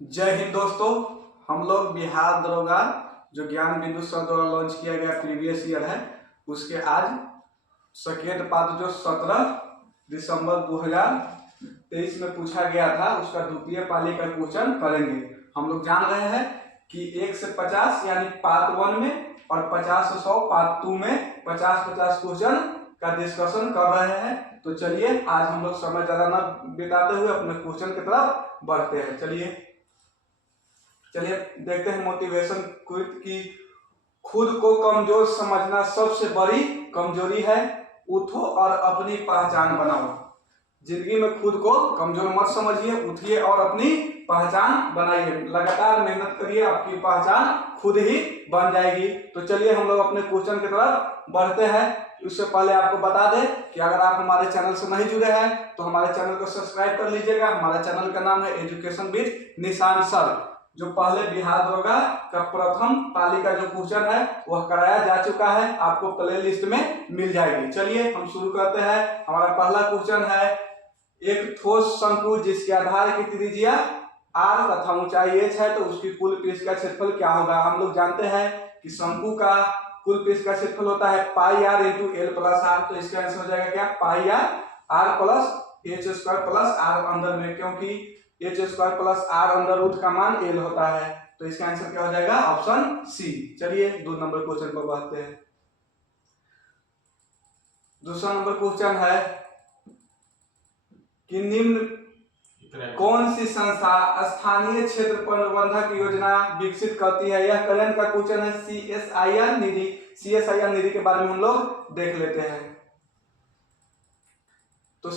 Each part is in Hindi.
जय हिंद दोस्तों। हम लोग बिहार दरोगा जो ज्ञान बिंदु सर द्वारा लॉन्च किया गया प्रीवियस ईयर है, उसके आज संकेत पात्र जो 17 दिसंबर 2023 में पूछा गया था उसका द्वितीय पाली का क्वेश्चन करेंगे। हम लोग जान रहे हैं कि 1 से 50 यानी पार्ट 1 में और 50 से 100 पार्ट 2 में 50-50 क्वेश्चन का डिस्कशन कर रहे हैं। तो चलिए आज हम लोग समय ज्यादा न बिताते हुए अपने क्वेश्चन की तरफ बढ़ते हैं। चलिए देखते हैं मोटिवेशन क्विज की। खुद को कमजोर समझना सबसे बड़ी कमजोरी है। उठो और अपनी पहचान बनाओ। जिंदगी में खुद को कमजोर मत समझिए, उठिए और अपनी पहचान बनाइए। लगातार मेहनत करिए, आपकी पहचान खुद ही बन जाएगी। तो चलिए हम लोग अपने क्वेश्चन की तरफ बढ़ते हैं। उससे पहले आपको बता दें कि अगर आप हमारे चैनल से नहीं जुड़े हैं तो हमारे चैनल को सब्सक्राइब कर लीजिएगा। हमारे चैनल का नाम है एजुकेशन विद निशान सर। जो पहले बिहार दरोगा का प्रथम पाली का जो क्वेश्चन है वह कराया जा चुका है, आपको प्ले लिस्ट में मिल जाएगी। चलिए हम शुरू करते हैं। हमारा पहला क्वेश्चन है, एक ठोस शंकु जिसके आधार की त्रिज्या r तथा ऊंचाई h है तो उसकी कुल पृष्ठ का क्षेत्रफल क्या होगा। हम लोग जानते हैं कि शंकु का कुल पृष्ठ का क्षेत्रफल होता है pi r into l plus r. तो इसका आंसर हो जाएगा क्या, pi r plus h square plus r अंदर में, क्योंकि h square plus r under root का मान एल होता है। तो इसका आंसर क्या हो जाएगा, ऑप्शन सी। चलिए 2 नंबर क्वेश्चन पर बढ़ते हैं। दूसरा नंबर क्वेश्चन है कि निम्न कौन सी संस्था स्थानीय क्षेत्र प्रबंधक योजना विकसित करती है। यह करंट का क्वेश्चन है। CSIR निधि के बारे में हम लोग देख लेते हैं। तो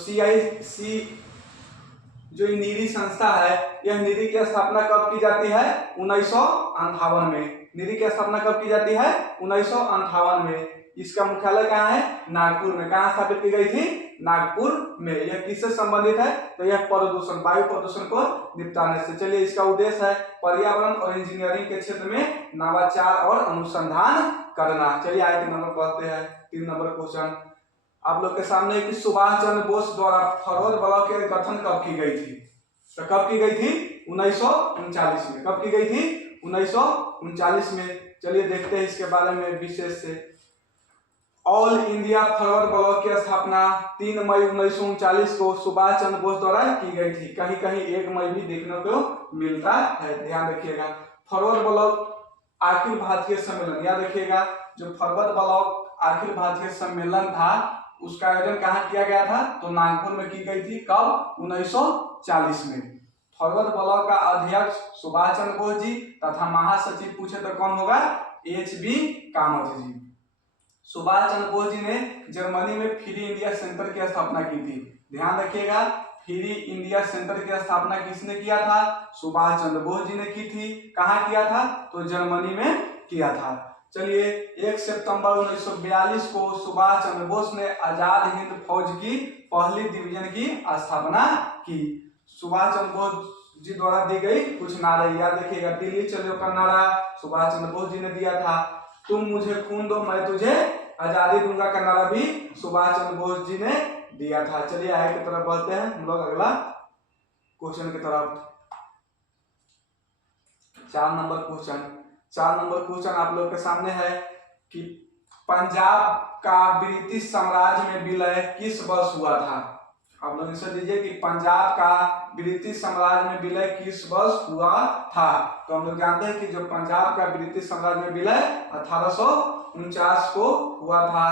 जो निधि संस्था है, यह निधि की स्थापना कब की जाती है, 1958 में। निधि की स्थापना कब की जाती है, 1958 में। इसका मुख्यालय कहाँ है, नागपुर में। कहाँ स्थापित की गई थी, नागपुर में। यह किससे संबंधित है, तो यह प्रदूषण, वायु प्रदूषण को निपटाने से। चलिए इसका उद्देश्य है पर्यावरण और इंजीनियरिंग के क्षेत्र में नवाचार और अनुसंधान करना। चलिए आगे के नंबर पढ़ते हैं। 3 नंबर क्वेश्चन आप लोग के सामने कि सुभाष चंद्र बोस द्वारा फॉरवर्ड ब्लॉक के गठन कब की गई थी। तो कब की गई थी, 1939 में। कब की गई थी, 1939 में। चलिए देखते हैं इसके बारे में विशेष से। ऑल इंडिया फॉरवर्ड ब्लॉक की स्थापना 3 मई 1939 को सुभाष चंद्र बोस द्वारा की गई थी। कहीं कहीं 1 मई भी देखने को मिलता है, ध्यान रखिएगा। फॉरवर्ड ब्लॉक अखिल भारतीय सम्मेलन, याद रखिएगा, जो फॉरवर्ड ब्लॉक अखिल भारतीय सम्मेलन था उसका आयोजन कहाँ किया गया था, तो नागपुर में की गई थी। कब, 1940 में। फॉरवर्ड ब्लॉक का अध्यक्ष सुभाष चंद्र बोस जी तथा महासचिव पूछे तो कौन होगा, HB कामत जी। सुभाष चंद्र बोस जी ने जर्मनी में फ्री इंडिया सेंटर की स्थापना की थी। ध्यान रखिएगा, फ्री इंडिया सेंटर की स्थापना किसने किया था, सुभाष चंद्र बोस जी ने की थी। कहाँ किया था, तो जर्मनी में किया था। चलिए 1 सितंबर 1942 को सुभाष चंद्र बोस ने आजाद हिंद फौज की पहली डिवीजन की स्थापना की। सुभाष चंद्र बोस जी द्वारा दी गई कुछ नारे याद रखिएगा। दिल्ली चलो का नारा सुभाष चंद्र बोस जी ने दिया था। तुम मुझे खून दो मैं तुझे आजादी दूंगा का नारा भी सुभाष चंद्र बोस जी ने दिया था। चलिए आगे की तरफ बढ़ते हैं हम लोग अगला क्वेश्चन की तरफ। 4 नंबर क्वेश्चन आप लोग के सामने है कि पंजाब का ब्रिटिश साम्राज्य में विलय किस वर्ष हुआ था। आप लोग इसे दीजिए कि पंजाब का ब्रिटिश साम्राज्य में विलय किस वर्ष हुआ था। तो हम लोग जानते हैं कि जो पंजाब का ब्रिटिश साम्राज्य में विलय 1849 को हुआ था।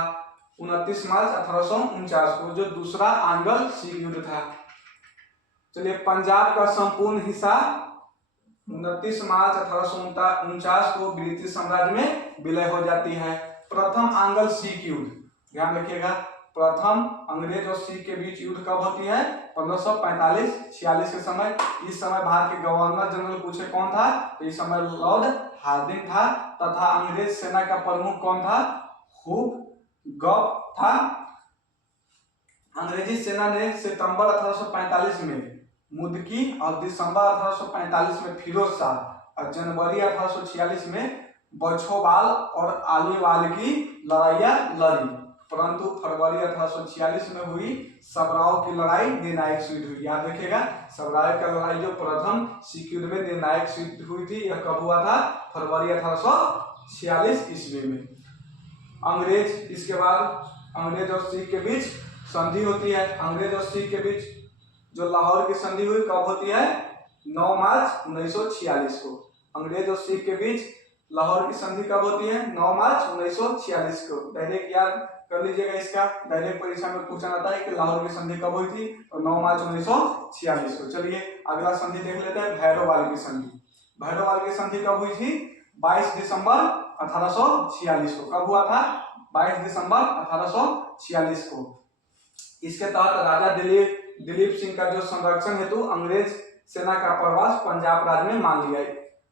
29 मार्च 1849 को, जो दूसरा आंग्ल सिख युद्ध था। चलिए पंजाब का संपूर्ण हिस्सा 29 मार्च 1849 को ब्रिटिश साम्राज्य में विलय हो जाती है। प्रथम आंग्ल सिख युद्ध, ध्यान रखिएगा, प्रथम अंग्रेज और सिख के बीच युद्ध कब होती है, 1545-46 के समय। इस समय भारत के गवर्नर जनरल पूछे कौन था, तो इस समय लॉर्ड हार्डिंग था। तथा अंग्रेज सेना का प्रमुख कौन था, हुक गॉफ था। अंग्रेजी सेना ने सितंबर 1845 में मुदकी और दिसंबर 1845 में फिरोज शाह और जनवरी 1846 में बछोवाल और आलीवाल की लड़ाइयां लड़ी। परंतु फरवरी 1846 में हुई सबराव की लड़ाई निर्णायक सिद्ध हुई। याद रखिएगा, सबराव की लड़ाई जो प्रथम सिख युद्ध में निर्णायक सिद्ध हुई थी, यह कब हुआ था? फरवरी 1846 ईस्वी में। अंग्रेज, इसके बाद अंग्रेज और सिख के बीच संधि होती है। अंग्रेज और सिख के बीच जो लाहौर की संधि हुई कब होती है? 9 मार्च 1946 को। अंग्रेज और सिख के बीच लाहौर की संधि कब होती है? 9 मार्च 1946 को। डायरेक्ट याद कर लीजिएगा, इसका डायरेक्ट परीक्षा में पूछा जाता है कि लाहौर की संधि कब हुई थी? तो 9 मार्च 1946 को। चलिए अगला संधि देख लेते हैं, भैरोवाल की संधि। भैरोवाल की संधि कब हुई थी? 22 दिसंबर 1846 को। कब हुआ था? 22 दिसंबर 1846 को। इसके तहत राजा दिलीप सिंह का जो संरक्षण हेतु अंग्रेज सेना का प्रवास पंजाब राज्य में मान लिया।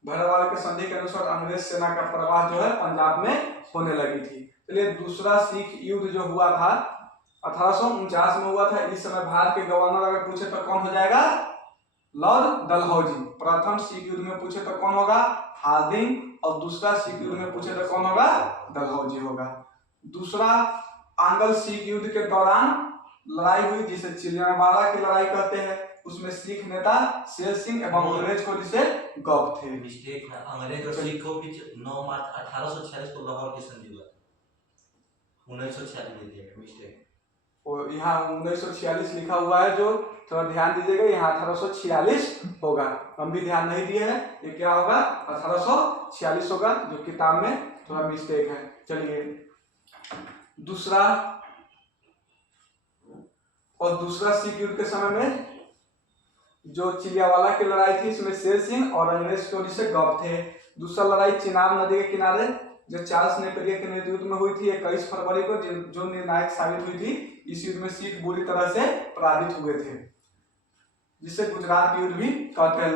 भैरोवाल के संधि के अनुसार अंग्रेज सेना का प्रवास जो है पंजाब में होने लगी थी। चलिए दूसरा सिख युद्ध जो हुआ था 1849 में हुआ था। इस समय भारत के गवर्नर अगर पूछे तो कौन हो जाएगा? लॉर्ड डलहौजी। प्रथम सिख युद्ध में पूछे तो कौन होगा? हार्डिंग। और दूसरा सिख युद्ध में पूछे तो कौन होगा? डलहौजी होगा। दूसरा आंग्ल सिख युद्ध के दौरान लड़ाई हुई जिसे चिलियावाड़ा की लड़ाई कहते हैं। उसमें सिख नेता शेर सिंह एवं अंग्रेज को जिसे गप थे। मिस्टेक है, अंग्रेज और सिख को बीच 9 मार्च 1846 को लाहौर की संधि हुआ था। 1946 दे दिया गया, मिस्टेक। और यहाँ 1946 लिखा हुआ है, जो थोड़ा ध्यान दीजिएगा, यहाँ 1846 होगा। हम भी ध्यान नहीं दिए हैं, ये क्या होगा? 1846 होगा, जो किताब में थोड़ा मिस्टेक है। चलिए दूसरा सिख युद्ध के समय में जो चिलियावाला की लड़ाई थी, इसमें शेर सिंह और अंग्रेज को जिसे गप थे। दूसरा लड़ाई चिनाब नदी के किनारे जो चार्ल्स नेपियर के नेतृत्व में हुई थी 21 फरवरी को, जो निर्णायक साबित हुई थी। इस युद्ध में सिख बुरी तरह से पराजित हुए थे, जिसे गुजरात की युद्ध भी कहते हैं।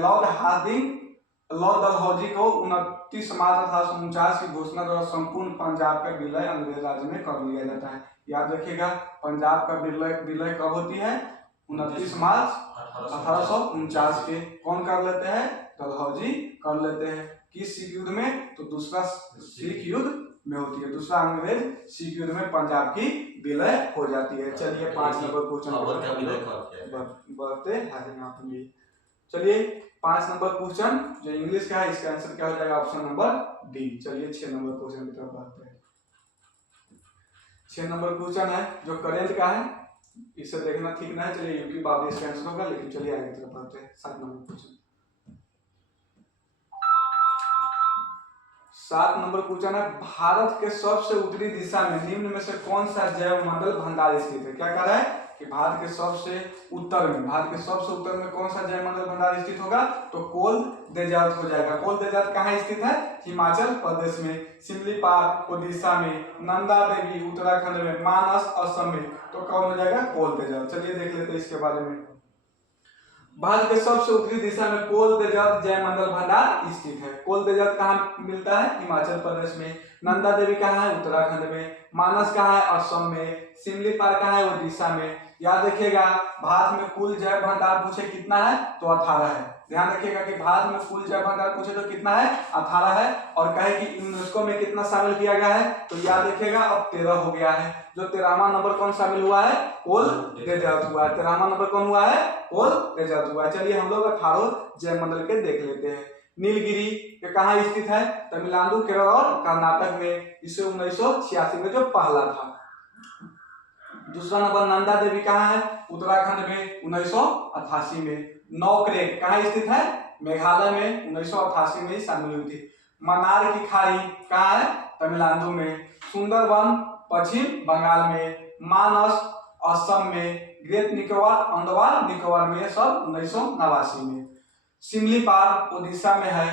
लॉर्ड डलहौजी को 29 मार्च 1849 की घोषणा द्वारा संपूर्ण पंजाब का विलय अंग्रेज राज्य में कर लिया जाता है। याद रखिएगा, पंजाब का विलय कब होती है? 29 मार्च 1849 के। कौन कर लेते हैं? डलहौजी कर लेते हैं। किस सिख युद्ध में? तो दूसरा सिख युद्ध में होती है। दूसरा अंग्रेज सिख युद्ध में पंजाब की विलय हो जाती है। चलिए 5 नंबर क्वेश्चन बढ़ते हैं। चलिए 5 नंबर क्वेश्चन जो इंग्लिश का है, इसका आंसर क्या हो जाएगा? Option number D. चलिए 6 नंबर क्वेश्चन की तरफ बढ़ते हैं। 6 नंबर क्वेश्चन है जो करेंट का है, इसे देखना ठीक ना है। चलिए यूपी बाबरी इसका आंसर होगा, लेकिन चलिए आगे की तरफ बढ़ते हैं। 7 नंबर क्वेश्चन। 7 नंबर क्वेश्चन है, भारत के सबसे उत्तरी दिशा में निम्न में से कौन सा जैव मंडल भंडार स्थित है? क्या कह रहा है कि भारत के सबसे उत्तर में कौन सा जैव मंडल भंडार स्थित होगा? तो कोल डेजर्ट हो जाएगा। कोल डेजर्ट कहाँ स्थित है? हिमाचल प्रदेश में। सिमलीपाल उड़ीसा में, नंदा देवी उत्तराखंड में, मानस असम में। तो कौन हो जाएगा? कोल डेजर्ट। चलिए देख लेते हैं इसके बारे में। भारत के सबसे उत्तरी दिशा में कोल डेजर्ट जैव मंडल भंडार स्थित है। कोल डेजर्ट कहाँ मिलता है? हिमाचल प्रदेश में। नंदा देवी कहाँ है? उत्तराखंड में। मानस कहाँ है? असम में। सिमलीपाल कहाँ है? उड़ीसा में। याद रखिएगा, भारत में कुल जैव भंडार पूछे कितना है? तो 18 है। ध्यान रखिएगा कि भारत में कुल जैव भंडार पूछे तो कितना है? 18 है। और कहे कि यूनेस्को में कितना शामिल किया गया है? तो याद रखिएगा अब 13 हो गया है। जो 13वां नंबर कौन शामिल हुआ है? कोल डेजर्ट हुआ है। 13वां नंबर कौन हुआ है? कोल डेजर्ट हुआ है। चलिए हम लोग 18 जैव मंडल के देख लेते हैं। नीलगिरी ये कहाँ स्थित है? तमिलनाडु, केरल और कर्नाटक में। इसे 1986 में जो पहला था। दूसरा नंबर नंदा देवी कहाँ है? उत्तराखंड में, 1988 में। नौक्रेक कहाँ स्थित है? मेघालय में, 1988 में ही शामिल हुई थी। मन्नार की खाड़ी कहाँ है? तमिलनाडु में। सुंदरवन पश्चिम बंगाल में। मानस असम में। ग्रेट निकोबार अंडमान निकोबार में, सब 1989 में। सिमलीपाल उड़ीसा में है।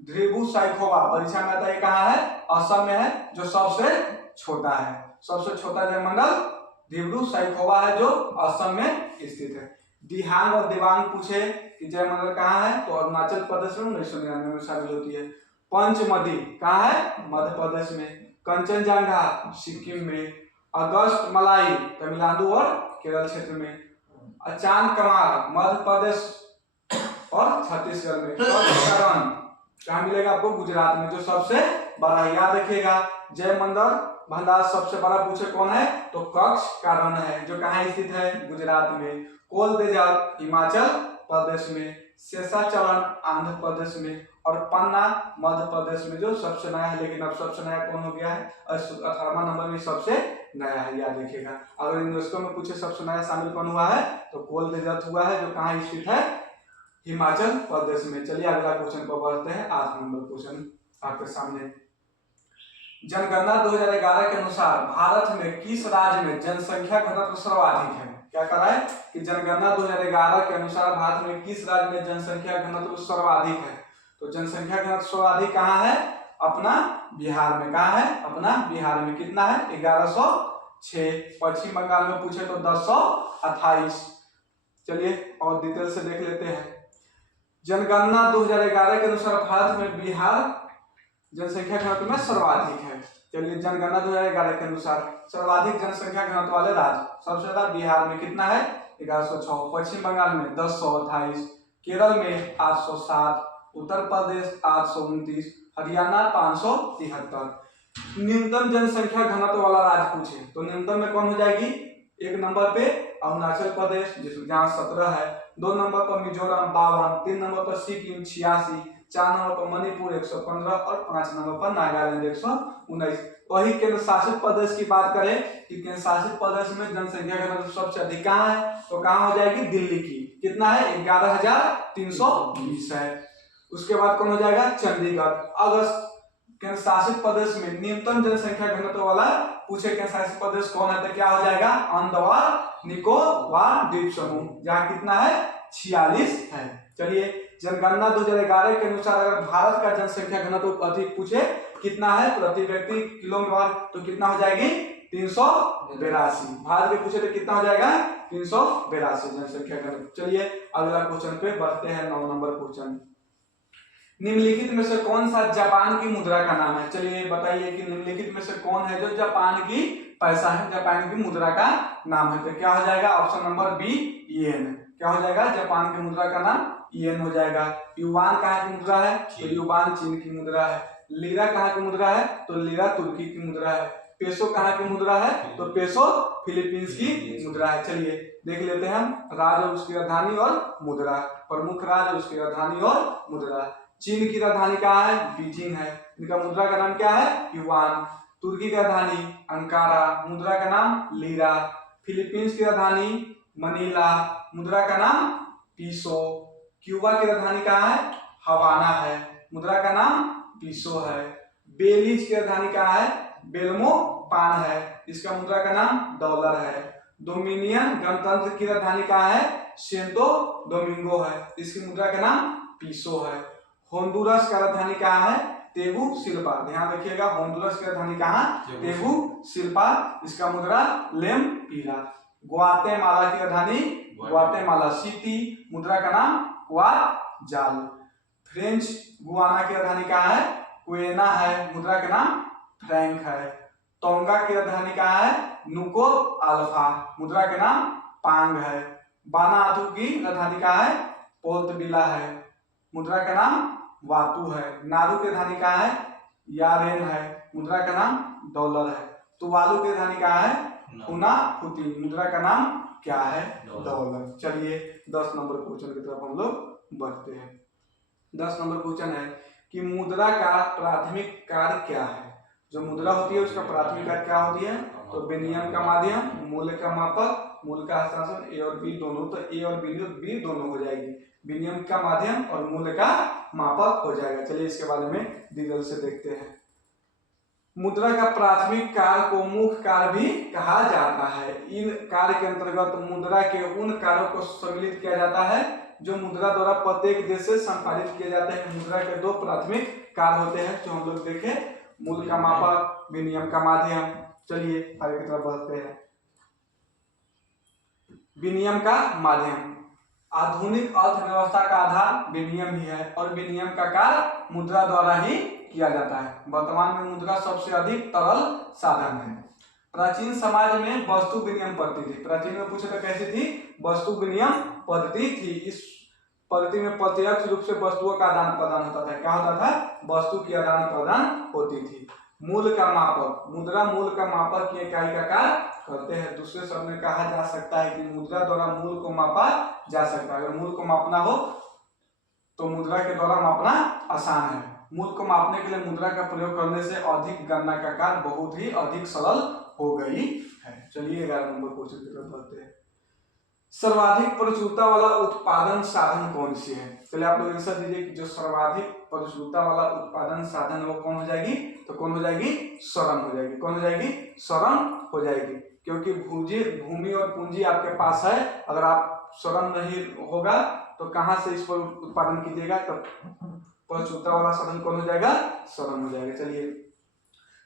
ध्रिबु साइखोवा परीक्षा में आता है, कहाँ है? असम में है, जो सबसे छोटा है। सबसे छोटा जैव मंडल ध्रिबु साइखोवा है, जो असम में स्थित है। दिहांग और दिबांग पूछे कि जैव मंडल कहाँ है? तो अरुणाचल प्रदेश में 1999 में शामिल होती है। पंचमदी कहाँ है? मध्य प्रदेश में। कंचनजंगा सिक्किम में। अगस्त मलाई तमिलनाडु और केरल क्षेत्र में। अचान कमार मध्य प्रदेश और छत्तीसगढ़ में। करण कहाँ मिलेगा आपको? गुजरात में, जो सबसे बड़ा। याद रखिएगा जैव मंडल भंडार सबसे बड़ा पूछे कौन है तो कच्छ का रण है, जो कहाँ स्थित है गुजरात में। कोल देजर्ट हिमाचल प्रदेश में, शेषाचलन आंध्र प्रदेश में, और पन्ना मध्य प्रदेश में, जो सबसे नया है। लेकिन अब सबसे नया कौन हो गया है, 18वां नंबर में सबसे नया है, याद रखिएगा। अगर यूनेस्को में पूछे सबसे नया शामिल कौन हुआ है तो कोल देजर्ट हुआ है, जो कहाँ स्थित है हिमाचल प्रदेश में। चलिए अगला क्वेश्चन पर बढ़ते हैं। 8 नंबर क्वेश्चन आपके सामने। जनगणना 2011 के अनुसार भारत में किस राज्य में जनसंख्या घनत्व सर्वाधिक है। क्या कह रहा है कि जनगणना 2011 के अनुसार भारत में किस राज्य में जनसंख्या घनत्व सर्वाधिक है। तो जनसंख्या घनत्व सर्वाधिक कहाँ है, अपना बिहार में। कहाँ है, अपना बिहार में। कितना है 1106। पश्चिम बंगाल में पूछे तो 1028। चलिए और डिटेल से देख लेते हैं। जनगणना 2011 के अनुसार भारत में बिहार जनसंख्या घनत्व में सर्वाधिक है। चलिए जनगणना 2011 के अनुसार सर्वाधिक जनसंख्या घनत्व वाले राज्य, सबसे ज्यादा बिहार में कितना है 1106, पश्चिम बंगाल में 1028, केरल में 807, उत्तर प्रदेश 829, हरियाणा 573। न्यूनतम जनसंख्या घनत्व वाला राज्य पूछे तो न्यूनतम में कौन हो जाएगी, एक नंबर पे अरुणाचल प्रदेश जहाँ 17 है, 2 नंबर पर मिजोरम 52, 3 नंबर पर सिक्किम 86, 4 नंबर पर मणिपुर 115 और 5 नंबर पर नागालैंड 119। वही केंद्र शासित प्रदेश की बात करें कि केंद्र शासित प्रदेश में जनसंख्या घनत्व सबसे अधिक कहाँ है तो कहाँ हो जाएगी, दिल्ली की। कितना है 11,320 है। उसके बाद कौन हो जाएगा, चंडीगढ़। अगस्त केंद्र शासित प्रदेश में न्यूनतम जनसंख्या घनत्व वाला पूछे केंद्र शासित प्रदेश कौन है तो क्या हो जाएगा, अंडमान निकोबार द्वीप समूह, जहाँ कितना है 46 है। चलिए जनगणना 2011 के अनुसार अगर भारत का जनसंख्या घनत्व अधिक पूछे कितना है प्रति व्यक्ति किलोमीटर तो कितना हो जाएगी 382। भारत के पूछे तो कितना हो जाएगा 382 जनसंख्या घनत्व। चलिए अगला क्वेश्चन पे बढ़ते हैं। 9 नंबर क्वेश्चन। निम्नलिखित में से कौन सा जापान की मुद्रा का नाम है। चलिए बताइए कि निम्नलिखित में से कौन है जो जापान की पैसा है, जापान की मुद्रा का नाम है। तो क्या हो जाएगा, ऑप्शन नंबर बी येन। क्या हो जाएगा, जापान की मुद्रा का नाम येन हो जाएगा। युवान कहाँ की मुद्रा है तो युवान चीन की मुद्रा है। लीरा कहाँ की मुद्रा है तो लीरा तुर्की की मुद्रा है। पेसो कहाँ की मुद्रा है तो पेसो फिलीपींस की मुद्रा है। चलिए देख लेते हैं हम राज्य और उसकी राजधानी और मुद्रा, प्रमुख राज्य और उसकी राजधानी और मुद्रा। चीन की राजधानी कहाँ है, बीजिंग है। इनका मुद्रा का नाम क्या है, युवान। तुर्की की राजधानी अंकारा, मुद्रा का नाम लीरा। फिलीपींस की राजधानी मनीला, मुद्रा का नाम पीसो। क्यूबा की राजधानी कहाँ है, हवाना है, मुद्रा का नाम पीसो है। बेलीज की राजधानी कहाँ है, बेल्मो पान है, इसका मुद्रा का नाम डॉलर है। डोमिनियन गणतंत्र की राजधानी कहाँ है, सेंटो डोमिंगो है, इसकी मुद्रा का नाम पीसो है। होंडुरस का राजधानी कहाँ है, तेगुसिल्पा। ध्यान रखिएगा होंडुरस की राजधानी कहाँ, तेगुसिल्पा, इसका मुद्रा लेम्पिरा। ग्वाटेमाला की राजधानी ग्वाटेमाला सिटी, मुद्रा का नाम क्वाजाल। फ्रेंच गुआना की राजधानी कहाँ है, क्वेना है, मुद्रा का नाम फ्रैंक है। टोंगा की राजधानी कहाँ है, नुको अल्फा, मुद्रा का नाम पांग है। बानातु की राजधानी कहाँ है, पोर्टबिला है, मुद्रा का नाम वातु है। नारू की राजधानी कहाँ है, यारेन है, मुद्रा का नाम डॉलर है। तुवालू की राजधानी कहाँ है, फुनाफुती, मुद्रा का नाम क्या है, डॉलर। चलिए 10 नंबर क्वेश्चन की तरफ हम लोग बढ़ते हैं। 10 नंबर क्वेश्चन है कि मुद्रा का प्राथमिक कार्य क्या है। जो मुद्रा होती है उसका प्राथमिक कार्य क्या होती है तो विनिमय का माध्यम, मूल्य का मापक, मूल्य का हस्तांतरण, ए और बी दोनों, तो ए और बी दोनों हो जाएगी। विनिमय का माध्यम और मूल्य का मापक हो जाएगा। चलिए इसके बारे में डिटेल से देखते हैं। मुद्रा का प्राथमिक कार्य को मुख्य कार्य भी कहा जाता है। इन कार्य के अंतर्गत मुद्रा के उन कार्यों को सम्मिलित किया जाता है जो मुद्रा द्वारा प्रत्येक देश से संपादित किए जाते हैं। मुद्रा के 2 प्राथमिक कार्य होते हैं जो हम लोग देखे, मूल्य का मापक, विनिमय का माध्यम। चलिए आगे की तरफ बढ़ते हैं। विनिमय का माध्यम, आधुनिक अर्थव्यवस्था का आधार विनिमय ही है और विनिमय का कार्य मुद्रा द्वारा ही किया जाता है। वर्तमान में मुद्रा सबसे अधिक तरल साधन है। प्राचीन समाज में वस्तु विनिमय पद्धति थी। प्राचीन में पूछे तो कैसी थी, वस्तु विनिमय पद्धति थी। इस पद्धति में प्रत्यक्ष रूप से वस्तुओं का आदान प्रदान होता था। क्या होता था, वस्तु की आदान प्रदान होती थी। मूल का मापक, मुद्रा मूल का मापक की इकाई का कार्य करते हैं। दूसरे शब्द में कहा जा सकता है कि मुद्रा द्वारा मूल को मापा जा सकता है। अगर मूल को मापना हो तो मुद्रा के द्वारा मापना आसान है। मूल को मापने के लिए मुद्रा का प्रयोग करने से अधिक गणना का कार्य बहुत ही अधिक सरल हो गई है। चलिए 11 नंबर क्वेश्चन की तरफ बढ़ते हैं। सर्वाधिक प्रचुरता वाला उत्पादन साधन कौन सी है? चलिए आप लोग आंसर दीजिए कि जो सर्वाधिक प्रचुरता वाला उत्पादन साधन है वो कौन हो जाएगी? तो कौन हो जाएगी? श्रम हो जाएगी। कौन हो जाएगी? श्रम हो जाएगी, क्योंकि भूमि और पूंजी आपके पास है। अगर आप श्रम नहीं होगा तो कहां से इस पर उत्पादन कीजिएगा? तो प्रचुरता वाला साधन कौन हो जाएगा? श्रम हो जाएगा। चलिए,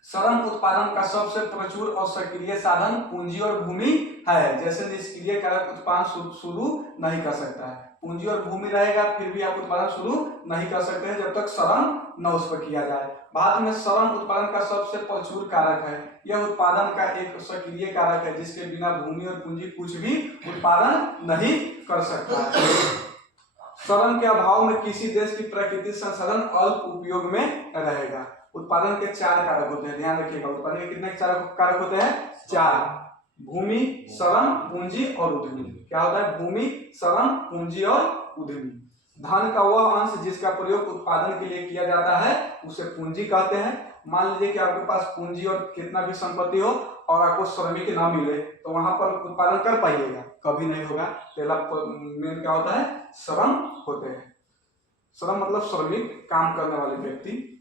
श्रम उत्पादन का सबसे प्रचुर और सक्रिय साधन पूंजी और भूमि है। जैसे निष्क्रिय कारक उत्पादन शुरू नहीं कर सकता है। पूंजी और भूमि रहेगा फिर भी आप उत्पादन शुरू नहीं कर सकते हैं जब तक श्रम न उस पर किया जाए। बाद में श्रम उत्पादन का सबसे प्रचुर कारक है। यह उत्पादन का एक सक्रिय कारक है जिसके बिना भूमि और पूंजी कुछ भी उत्पादन नहीं कर सकता है। श्रम के अभाव में किसी देश की प्राकृतिक संसाधन अल्प उपयोग में रहेगा। उत्पादन के 4 कारक होते हैं, ध्यान रखिएगा। उत्पादन के कितने कारक होते हैं? 4। भूमि, श्रम, पूंजी और उद्यमी। क्या होता है? भूमि, श्रम, पूंजी और उद्यमी। धन का वह अंश जिसका प्रयोग उत्पादन के लिए किया जाता है उसे पूंजी कहते हैं। मान लीजिए कि आपके पास पूंजी और कितना भी संपत्ति हो और आपको श्रमिक ना मिले तो वहां पर उत्पादन कर पाइएगा? कभी नहीं होगा। पहला मेन क्या होता है? श्रम होते हैं। श्रम मतलब श्रमिक, काम करने वाले व्यक्ति,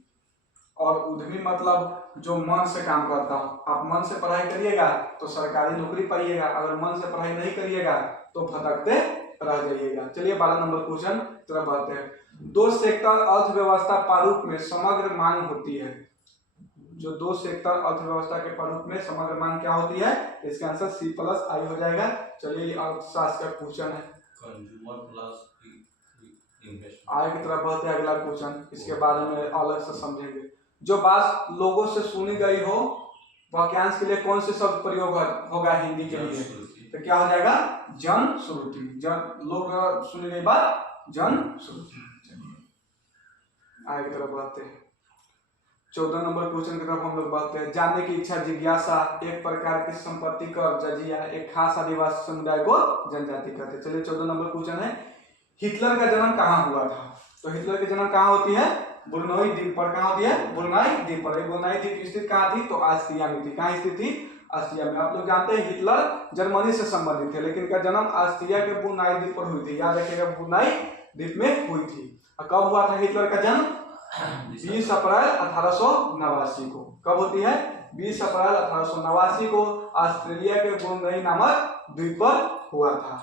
और उद्यमी मतलब जो मन से काम करता हो। आप मन से पढ़ाई करिएगा तो सरकारी नौकरी पाइएगा, अगर मन से पढ़ाई नहीं करिएगा तो भटकते रह जाइएगा। चलिए 12 नंबर क्वेश्चन तरफ बढ़ते हैं। 2 सेक्टर अर्थव्यवस्था प्रारूप में समग्र मांग होती है। जो 2 सेक्टर अर्थव्यवस्था के प्रारूप में समग्र मांग क्या होती है? इसका आंसर C+I हो जाएगा। चलिए अर्थशास्त्र का क्वेश्चन है, कंज्यूमर प्लस इन्वेस्टमेंट। आगे की तरफ बढ़ते हैं। अगला क्वेश्चन इसके बारे में अलग से समझेंगे। जो बात लोगों से सुनी गई हो वाक्यांश के लिए कौन से शब्द प्रयोग होगा हिंदी के लिए? तो क्या हो जाएगा? जन श्रुति। जन लोग सुनी गई बात जन श्रुति। आगे की तरफ बढ़ते हैं। 14 नंबर क्वेश्चन की तरफ हम लोग बढ़ते हैं। जानने की इच्छा, जिज्ञासा एक प्रकार की संपत्ति कर जजिया एक खास आदिवासी समुदाय को जनजाति कहते हैं। चलिए 14 नंबर क्वेश्चन है, हिटलर का जन्म कहाँ हुआ था? तो हिटलर की जन्म कहाँ होती है? ब्रुनोई द्वीप पर। कहाँ होती है? ब्रुनोई द्वीप पर। ब्रुनोई द्वीप स्थित कहाँ थी? तो ऑस्ट्रिया में थी। कहाँ स्थित थी? ऑस्ट्रिया में। आप लोग जानते हैं हिटलर जर्मनी से संबंधित थे, लेकिन इनका जन्म ऑस्ट्रिया के ब्रुनोई द्वीप पर हुई थी। याद रखिएगा, ब्रुनोई द्वीप में हुई थी। और कब हुआ था हिटलर का जन्म? 20 अप्रैल 1889 को। कब होती है? 20 अप्रैल 1889 को ऑस्ट्रेलिया के ब्रुनोई नामक द्वीप पर हुआ था।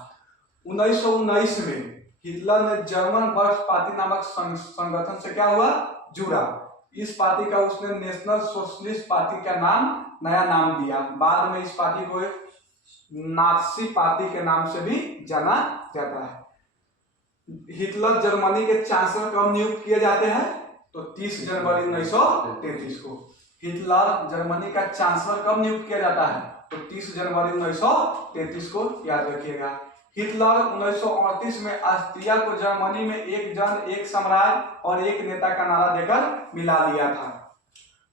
1919 में हिटलर ने जर्मन वर्क्स पार्टी नामक संगठन से क्या हुआ? जुड़ा। इस पार्टी का उसने नेशनल सोशलिस्ट पार्टी का नया नाम दिया। बाद में इस पार्टी को नाजी पार्टी के नाम से भी जाना जाता है। हिटलर जर्मनी के चांसलर कब नियुक्त किए जाते हैं? तो 30 जनवरी 1933 को। हिटलर जर्मनी का चांसलर कब नियुक्त किया जाता है? तो 30 जनवरी 1933 को। याद रखिएगा। हिटलर 1938 में ऑस्ट्रिया को जर्मनी में एक जन एक सम्राट और एक नेता का नारा देकर मिला लिया था।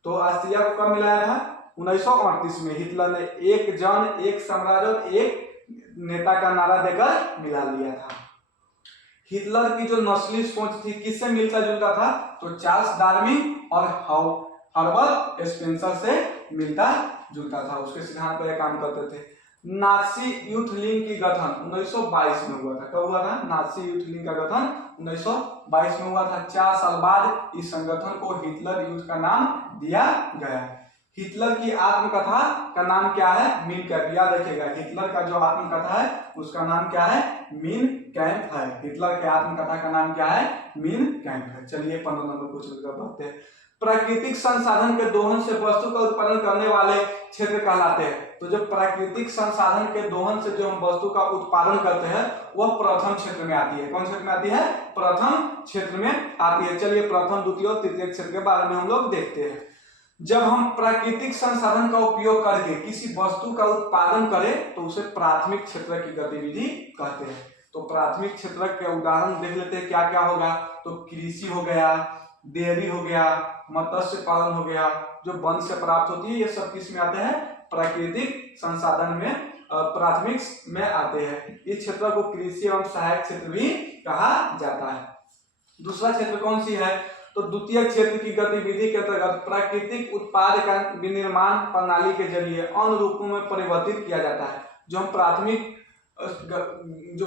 तो ऑस्ट्रिया को कब मिलाया था? 1938 में। हिटलर ने एक जन एक सम्राट और एक नेता का नारा देकर मिला लिया था। हिटलर की जो नस्ली सोच थी किससे मिलता जुलता था? तो चार्ल्स डार्विन और हर्बर्ट स्पेंसर से मिलता जुलता था। उसके सिद्धांत पर यह काम करते थे। नाजी यूथ लीग की गठन 1922 में हुआ था। कब हुआ था? नाजी यूथ लीग का गठन 1922 में हुआ था। 4 साल बाद इस संगठन को हिटलर यूथ का नाम दिया गया। हिटलर की आत्मकथा का नाम क्या है? Mean camp. याद रखिएगा, हिटलर का जो आत्मकथा है उसका नाम क्या है? मीन कैंप है। हिटलर के आत्मकथा का नाम क्या है? मीन कैंप है। चलिए 15 नंबर क्वेश्चन की बात है। प्राकृतिक संसाधन के दोहन से वस्तु का उत्पादन करने वाले क्षेत्र कहलाते हैं। तो जब प्राकृतिक संसाधन के दोहन से जो हम वस्तु का उत्पादन करते हैं वह प्रथम क्षेत्र में आती है। कौन क्षेत्र में आती है? प्रथम क्षेत्र में आती है। चलिए प्रथम, द्वितीय और तृतीय क्षेत्र के बारे में हम लोग देखते हैं। जब हम प्राकृतिक संसाधन का उपयोग करके किसी वस्तु का उत्पादन करें तो उसे प्राथमिक क्षेत्र की गतिविधि कहते हैं। तो प्राथमिक क्षेत्र के उदाहरण देख लेते हैं क्या क्या होगा। तो कृषि हो गया, डेयरी हो गया, मत्स्य पालन हो गया, जो वन से प्राप्त होती है, ये सब किस में आते हैं? प्राकृतिक संसाधन में प्राथमिक में आते हैं। इस क्षेत्र को कृषि एवं सहायक क्षेत्र भी कहा जाता है। दूसरा क्षेत्र कौन सी है? तो द्वितीय क्षेत्र की गतिविधि के अंतर्गत प्राकृतिक उत्पाद का विनिर्माण प्रणाली के जरिए अन्य रूपों में परिवर्तित किया जाता है। जो हम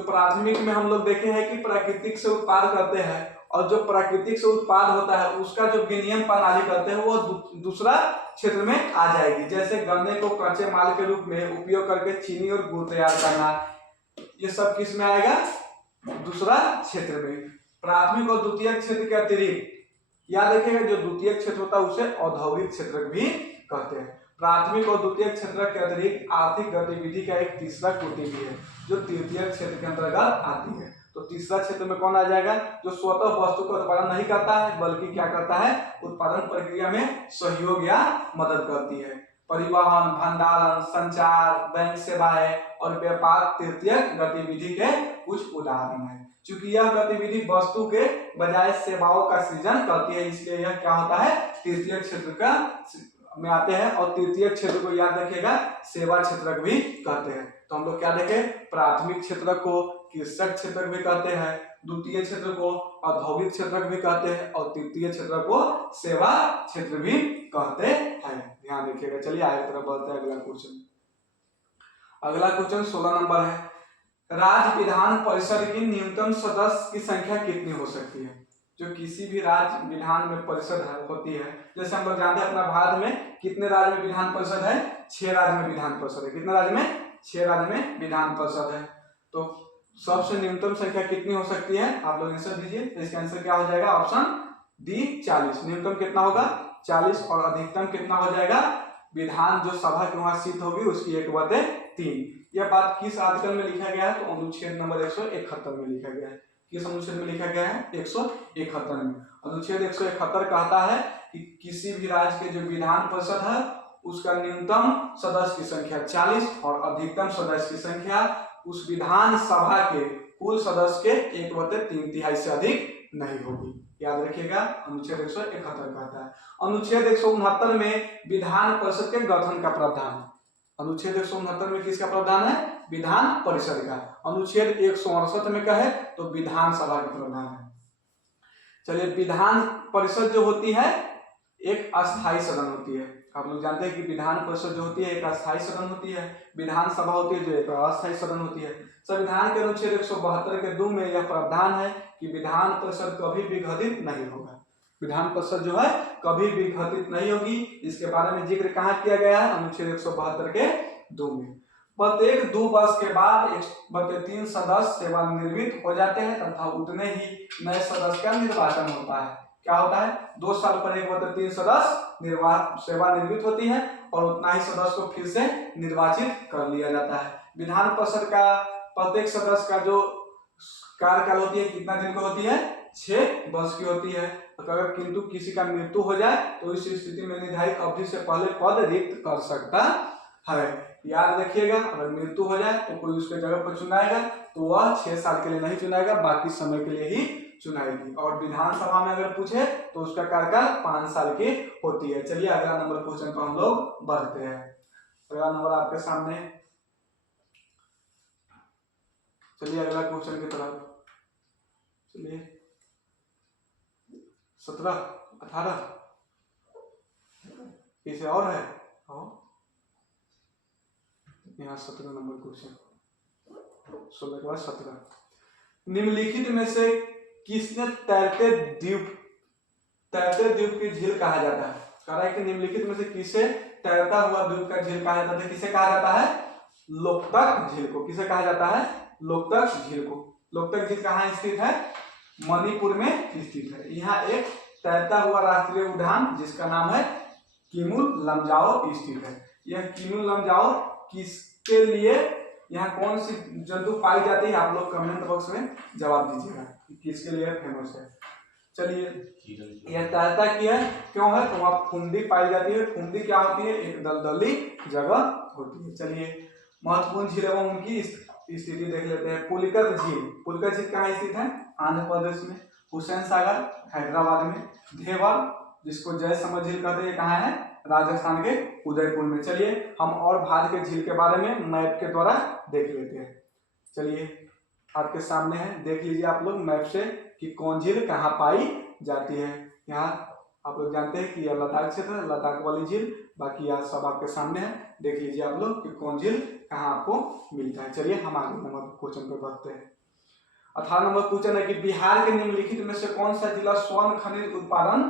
प्राथमिक में हम लोग देखे हैं कि प्राकृतिक से उत्पाद करते हैं, और जो प्राकृतिक से उत्पाद होता है उसका जो विनिमय प्रणाली करते हैं वो दूसरा क्षेत्र में आ जाएगी। जैसे गन्ने को कच्चे माल के रूप में उपयोग करके चीनी और गुड़ तैयार करना, ये सब किस में आएगा? दूसरा क्षेत्र में। प्राथमिक और द्वितीय क्षेत्र के अतिरिक्त याद रखिएगा, जो द्वितीय क्षेत्र होता है उसे औद्योगिक क्षेत्र भी कहते हैं। प्राथमिक और द्वितीय क्षेत्र के अतिरिक्त आर्थिक गतिविधि का एक तीसरा कोटि भी है जो तृतीय क्षेत्र के अंतर्गत आती है। तो तीसरा क्षेत्र में कौन आ जाएगा? जो स्वतः वस्तु का उत्पादन नहीं करता है बल्कि क्या करता है? उत्पादन प्रक्रिया में सहयोग या मदद करती है। परिवहन, भंडारण, संचार, बैंक सेवाएं और व्यापार तृतीय गतिविधि के कुछ उदाहरण हैं। चूंकि यह गतिविधि वस्तु के बजाय सेवाओं का सृजन करती है, इसलिए यह क्या होता है? तृतीय क्षेत्र का में आते हैं। और तृतीय क्षेत्र को याद रखिएगा सेवा क्षेत्र भी कहते हैं। तो हम लोग क्या देखें? प्राथमिक क्षेत्र को कृषक क्षेत्र भी कहते हैं, द्वितीय क्षेत्र को औद्योगिक क्षेत्र भी कहते हैं, और तृतीय क्षेत्र को सेवा क्षेत्र भी कहते हैं। ध्यान रखिएगा। चलिए आगे तरफ बढ़ते हैं। अगला क्वेश्चन 16 नंबर है, राज्य विधान परिषद की न्यूनतम सदस्य की संख्या कितनी हो सकती है? जो किसी भी राज्य विधान में परिषद होती है, जैसे हम लोग जानते हैं अपना भारत में कितने राज्य में विधान परिषद है? 6 राज्य में विधान परिषद है। कितने राज्य में? 6 राज्य में विधान परिषद है। तो सबसे न्यूनतम संख्या कितनी हो सकती है? आप लोग आंसर दीजिए। तो इसका आंसर क्या हो जाएगा? Option D 40। न्यूनतम कितना होगा? 40। और अधिकतम कितना हो जाएगा? विधान जो सभा की वहां सीट होगी उसकी 1/3। यह बात किस आर्टिकल में लिखा गया है? तो अनुच्छेद नंबर 171 में लिखा गया है। किस अनुच्छेद में लिखा गया है? 171 में। अनुच्छेद 171 कहता है कि किसी भी राज्य के जो विधान परिषद है उसका न्यूनतम सदस्य की संख्या 40 और अधिकतम सदस्य की संख्या उस विधान सभा के कुल सदस्य के 1/3 से अधिक नहीं होगी। याद रखिएगा, अनुच्छेद 171 कहता है। अनुच्छेद 169 में विधान परिषद के गठन का प्रावधान है। अनुच्छेद 169 में किसका प्रावधान है? विधान परिषद का। अनुच्छेद 168 में कहे तो विधानसभा का प्रावधान है। चलिए, विधान परिषद जो होती है एक अस्थायी सदन होती है। आप लोग जानते हैं कि विधान परिषद जो होती है एक अस्थायी सदन होती है, विधानसभा होती है जो एक अस्थायी सदन होती है। संविधान के अनुच्छेद 172 के 2 में यह प्रावधान है कि विधान परिषद कभी विघटित नहीं होगा। विधान परिषद जो है कभी विघटित नहीं होगी। इसके बारे में जिक्र कहाँ किया गया है? अनुच्छेद 172 के 2 में। प्रत्येक 2 वर्ष के बाद 1/3 सदस्य सेवानिवृत्त हो जाते हैं तथा उतने ही नए सदस्य का निर्वाचन होता है। क्या होता है? 2 साल पर 1/3 सदस्य सेवानिवृत्त होती है और उतना ही सदस्य को फिर से निर्वाचित कर लिया जाता है। विधान परिषद का प्रत्येक सदस्य का जो कार्यकाल होती है कितना दिन की होती है? 6 वर्ष की होती है। अगर किंतु किसी का मृत्यु हो जाए तो इस स्थिति में निर्धारित अवधि से पहले पद रिक्त कर सकता है। याद रखिएगा, अगर मृत्यु हो जाए तो कोई उसके जगह पर चुनाएगा तो वह 6 साल के लिए नहीं चुनाएगा, बाकी समय के लिए ही चुनाएगी। और विधानसभा में अगर पूछे तो उसका कार्यकाल 5 साल की होती है। चलिए अगला नंबर क्वेश्चन पर हम लोग बढ़ते हैं। अगला नंबर आपके सामने, चलिए अगला क्वेश्चन की तरफ चलिए। 17, 18 इसे और है। यहाँ 17 नंबर क्वेश्चन, 16 के बाद 17। निम्नलिखित में से किसने तैरते द्वीप की झील कहा जाता है? कह रहा है कि निम्नलिखित में से किसे तैरता हुआ द्वीप का झील कहा जाता है? किसे कहा जाता है? लोकतक झील को। किसे कहा जाता है? लोकतक झील को। लोकतक झील कहाँ स्थित है? मणिपुर में स्थित है। यहाँ एक तैरता हुआ राष्ट्रीय उद्यान जिसका नाम है किमुल लमजाओ स्थित है। यह किमुल लमजाओ किसके लिए, यहाँ कौन सी जंतु पाई जाती है? आप लोग कमेंट बॉक्स में जवाब दीजिएगा कि किसके लिए फेमस है। चलिए, यह तैरता की है क्यों है? तो वहाँ फुंदी पाई जाती है। फुंदी क्या होती है? एक दलदली जगह होती है। चलिए, महत्वपूर्ण झील एवं उनकी स्थिति देख लेते हैं। पुलिकत झील। पुलिकत झील कहाँ स्थित है? आंध्र प्रदेश में। हुसैन सागर हैदराबाद में, धेवर जिसको जय समर झील कहते हैं कहाँ है, राजस्थान के उदयपुर में। चलिए हम और भारत के झील के बारे में मैप के द्वारा देख लेते हैं। चलिए आपके सामने है, देख लीजिए आप लोग मैप से कि कौन झील कहाँ पाई जाती है। यहाँ आप लोग जानते हैं कि यह लद्दाख क्षेत्र है, लद्दाख वाली झील, बाकी यहाँ सब आपके सामने है। देख लीजिए आप लोग कि कौन झील कहाँ आपको मिलता है। चलिए हम आगे नंबर क्वेश्चन पे बढ़ते हैं। 18 नंबर क्वेश्चन है कि बिहार के निम्नलिखित में से कौन सा जिला स्वर्ण खनिज उत्पादन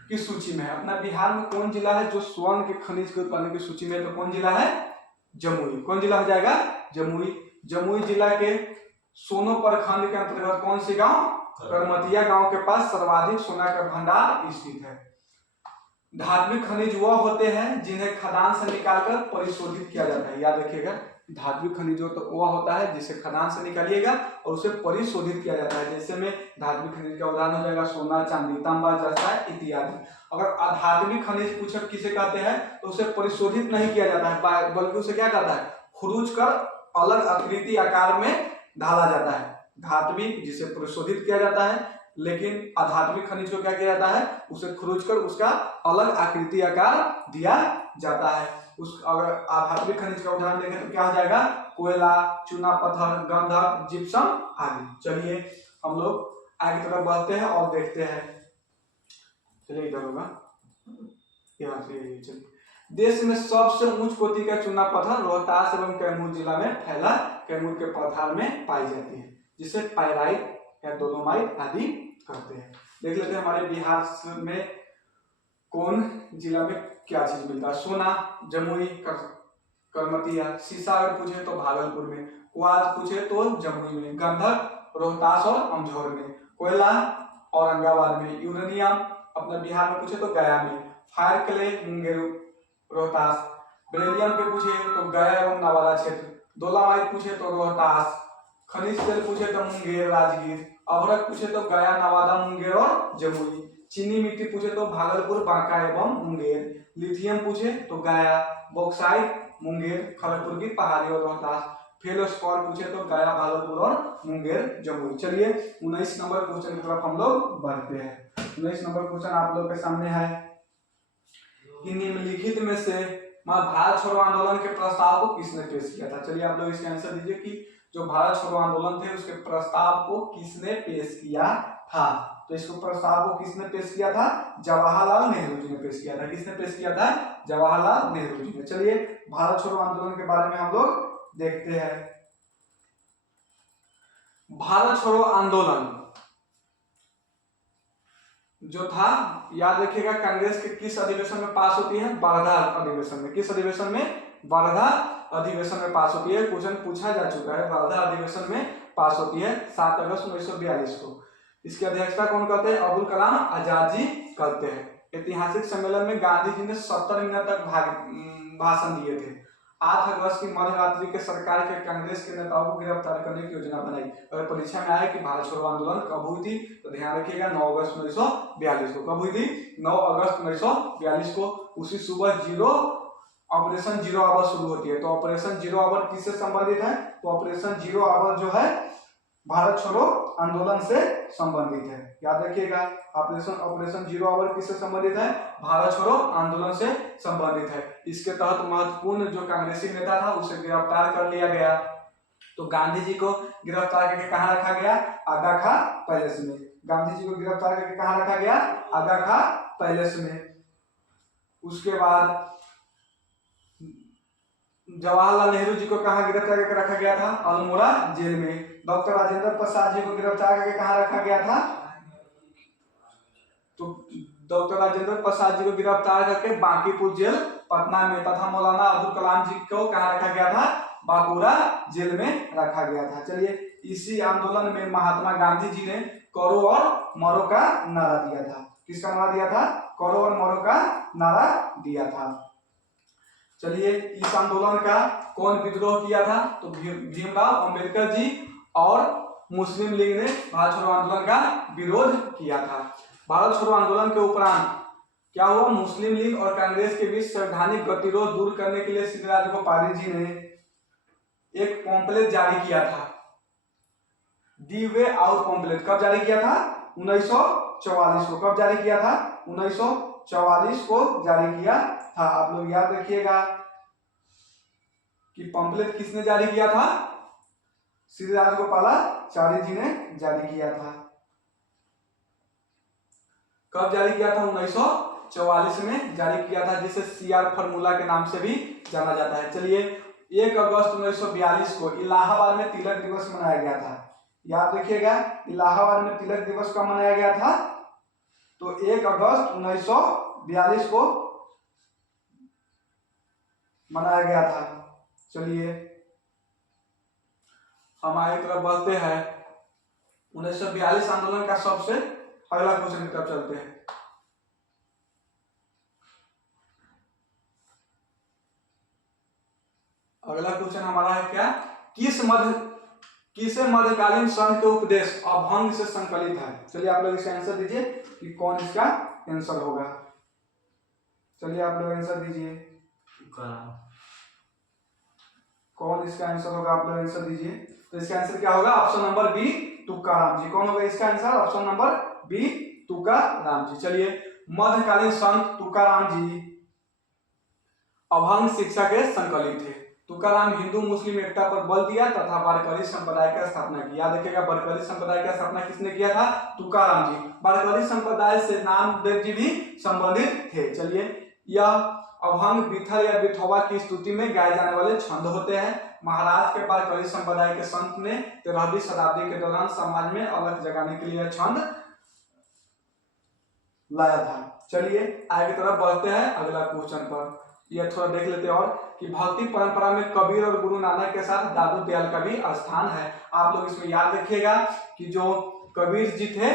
की सूची में है। अपना बिहार में कौन जिला है जो स्वर्ण के खनिज के उत्पादन की सूची में है, तो कौन जिला है, जमुई। कौन जिला हो जाएगा, जमुई। जमुई जिला के सोनो प्रखंड के अंतर्गत कौन सी गांव, करमतिया गांव के पास सर्वाधिक सोना का भंडार स्थित है। धात्विक खनिज वह होते हैं जिन्हें खदान से निकालकर परिशोधित किया जाता है। याद रखिएगा, धात्विक खनिज तो वह होता है जिसे खदान से निकालिएगा और उसे परिशोधित किया जाता है। जैसे में धात्विक खनिज का उदाहरण हो जाएगा सोना, चांदी, तांबा, जस्ता इत्यादि। अगर अधात्विक खनिज पूछे किसे कहते हैं तो उसे परिशोधित नहीं किया जाता है, बल्कि उसे क्या करता है, खुरुच कर अलग आकृति आकार में ढाला जाता है। धात्विक जिसे परिशोधित किया जाता है, लेकिन अधात्विक खनिज को क्या किया जाता है, उसे खुरुच कर उसका अलग आकृति आकार दिया जाता है। उस अगर अधात्विक खनिज का उदाहरण देखें तो क्या हो जाएगा, कोयला, चूना पत्थर, गंधक, जिप्सम आदि। चलिए हम लोग आगे तरफ बढ़ते हैं और देखते हैं। चलिए इधर होगा, यहाँ से चलिए। देश में सबसे उच्च कोटि का चूना पत्थर रोहतास एवं कैमूर जिला में फैला कैमूर के पठार में पाई जाती है, जिसे पाइराइट या डोलोमाइट आदि कहते हैं। देख लेते हैं हमारे बिहार में कौन जिला में क्या चीज मिलता है। सोना जमुई करमतिया, शीशा अगर पूछे तो भागलपुर में, क्वार्ट्ज पूछे तो जमुई में, गंधक रोहतास और अमझौर में, कोयला औरंगाबाद में, यूरेनियम अपने बिहार में पूछे तो गया में, fire clay Munger Rohtas, beryllium के पूछे तो गया एवं नवादा क्षेत्र, डोलामाइट पूछे तो रोहतास, खनिज तेल पूछे तो मुंगेर राजगीर, अभ्रक पूछे तो गया नवादा मुंगेर और जमुई, चीनी मिट्टी पूछे तो भागलपुर बांका एवं मुंगेर, लिथियम पूछे तो गया, बॉक्साइट मुंगेर खड़गपुर की पहाड़ी और रोहतास, फेलोस्पोर पूछे तो गया भागलपुर और मुंगेर जमुई। चलिए 19 नंबर क्वेश्चन की तरफ हम लोग बढ़ते हैं। 19 नंबर क्वेश्चन आप लोग के सामने है कि निम्नलिखित में से भारत छोड़ो आंदोलन के प्रस्ताव को किसने पेश किया था। चलिए आप लोग इसके आंसर दीजिए कि जो भारत छोड़ो आंदोलन थे उसके प्रस्ताव को किसने पेश किया था। तो इसको प्रस्ताव को किसने पेश किया था, जवाहरलाल नेहरू जी ने पेश किया था। किसने पेश किया था, जवाहरलाल नेहरू जी ने। चलिए भारत छोड़ो आंदोलन के बारे में हम लोग देखते हैं। भारत छोड़ो आंदोलन जो था, याद रखिएगा, कांग्रेस के किस अधिवेशन में पास होती है, वर्धा अधिवेशन में। किस अधिवेशन में, वर्धा अधिवेशन में पास होती है। क्वेश्चन पूछा जा चुका है, वर्धा अधिवेशन में पास होती है 7 अगस्त 1942 को। इसकी अध्यक्षता कौन करते हैं, अब्दुल कलाम आजाद जी करते हैं। ऐतिहासिक सम्मेलन में गांधी जी ने 70 मिनट तक भाषण दिए थे। 8 अगस्त की मध्यरात्रि के सरकार के कांग्रेस के नेताओं को गिरफ्तार करने की योजना बनाई। अगर परीक्षा में आए कि भारत छोड़ो आंदोलन कब हुई थी तो ध्यान रखिएगा 9 अगस्त 1942 को। कब हुई थी, 9 अगस्त 1942 को। उसी सुबह ऑपरेशन जीरो आवर शुरू होती है। तो ऑपरेशन जीरो आवर किससे संबंधित है, तो ऑपरेशन जीरो आवर जो है भारत छोड़ो आंदोलन से संबंधित है। याद रखिएगा, ऑपरेशन जीरो आवर किससे संबंधित है, भारत छोड़ो आंदोलन से संबंधित है। इसके तहत महत्वपूर्ण जो कांग्रेसी नेता था उसे गिरफ्तार कर लिया गया। तो गांधी जी को गिरफ्तार करके कहाँ रखा गया, आगा खां पैलेस में। गांधी जी को गिरफ्तार करके कहाँ रखा गया, आगा खां पैलेस में। उसके बाद जवाहरलाल नेहरू जी को कहाँ गिरफ्तार करके रखा गया था, अल्मोड़ा जेल में। डॉक्टर राजेंद्र प्रसाद जी को गिरफ्तार करके कहाँ रखा गया था, तो डॉक्टर राजेंद्र प्रसाद जी को गिरफ्तार करके बांकीपुर जेल पटना में, तथा मौलाना अब्दुल कलाम जी को कहाँ रखा गया था, बांकुड़ा जेल में रखा गया था। चलिए इसी आंदोलन में महात्मा गांधी जी ने करो और मरो का नारा दिया था। किसका नारा दिया था, करो और मरो का नारा दिया था। चलिए इस आंदोलन का कौन विद्रोह किया था, तो भीमराव अंबेडकर जी और मुस्लिम लीग ने भारत छोड़ो आंदोलन का विरोध किया था। भारत छोड़ो आंदोलन के उपरांत क्या हुआ, मुस्लिम लीग और कांग्रेस के बीच संवैधानिक गतिरोध दूर करने के लिए श्री राजगोपाल जी ने एक पॉम्पलेट जारी किया था, दी वे आउट पॉम्पलेट। कब जारी किया था, 1944 को। कब जारी किया था? 1944 को जारी किया था। आप लोग याद रखिएगा कि पंपलेट किसने जारी किया था? श्री राजगोपालाचारी जी ने जारी किया था। कब जारी किया था? 1944 में जारी किया था, जिसे सीआर फार्मूला के नाम से भी जाना जाता है। चलिए, 1 अगस्त 1942 को इलाहाबाद में तिलक दिवस मनाया गया था। याद रखिएगा, इलाहाबाद में तिलक दिवस कब मनाया गया था? तो 1 अगस्त 1942 को मनाया गया था। चलिए, हम आगे तरफ बढ़ते हैं। 1942 आंदोलन का सबसे अगला क्वेश्चन की तरफ चलते हैं। अगला क्वेश्चन हमारा है क्या? किस मध्यकालीन संघ के उपदेश अभंग से संकलित है? चलिए, आप लोग इसका आंसर दीजिए कि कौन इसका आंसर होगा। चलिए, आप लोग आंसर दीजिए, कौन इसका आंसर होगा? आप लोग आंसर दीजिए। तो इसका आंसर क्या होगा? Option number B, Tukaram ji. कौन होगा इसका answer? Option number B, Tukaram ji. चलिए, मध्यकालीन संत तुकाराम जी अभंग शिक्षा के संकलित थे। तुकाराम हिंदू मुस्लिम एकता पर बल दिया तथा वारकरी संप्रदाय की स्थापना की। याद रखिएगा, वारकरी संप्रदाय की स्थापना किसने किया था? तुकाराम जी। वारकरी संप्रदाय से नामदेव जी भी संबंधित थे। चलिए, यह अभंग विठल या विठोबा की स्तुति में गाए जाने वाले छंद होते हैं। महाराष्ट्र के वारकरी संप्रदाय के संत ने 13वीं शताब्दी के दौरान समाज में अलग जगाने के लिए छंद लाया था। चलिए, आगे तरफ बढ़ते हैं अगला क्वेश्चन पर। यह थोड़ा देख लेते हैं और कि भक्ति परंपरा में कबीर और गुरु नानक के साथ दादू दयाल का भी स्थान है। आप लोग इसमें याद रखिएगा कि जो कबीर जी थे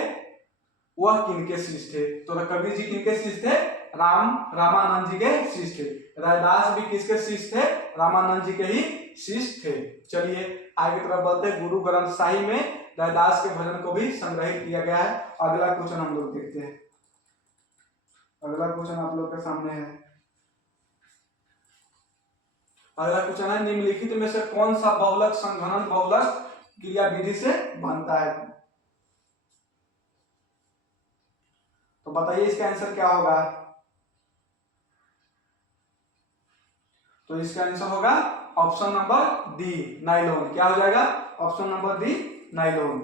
वह किनके शिष्य थे? तो कबीर जी किनके शिष्य थे? रामानंद जी के शिष्य थे। रैदास भी किसके शिष्य थे? रामानंद जी के ही शिष्य थे। चलिए, आगे तरफ बढ़ते हैं। गुरु ग्रंथ साहिब में रैदास के भजन को भी संग्रहित किया गया है। अगला क्वेश्चन हम लोग देखते हैं। अगला क्वेश्चन आप लोग के सामने है। अगला क्वेश्चन है, निम्नलिखित में से कौन सा बहुलक संघनन बहुलक क्रिया विधि से बनता है? तो बताइए इसका आंसर क्या होगा? तो इसका आंसर होगा ऑप्शन नंबर डी, नाइलॉन। क्या हो जाएगा? Option number D, nylon.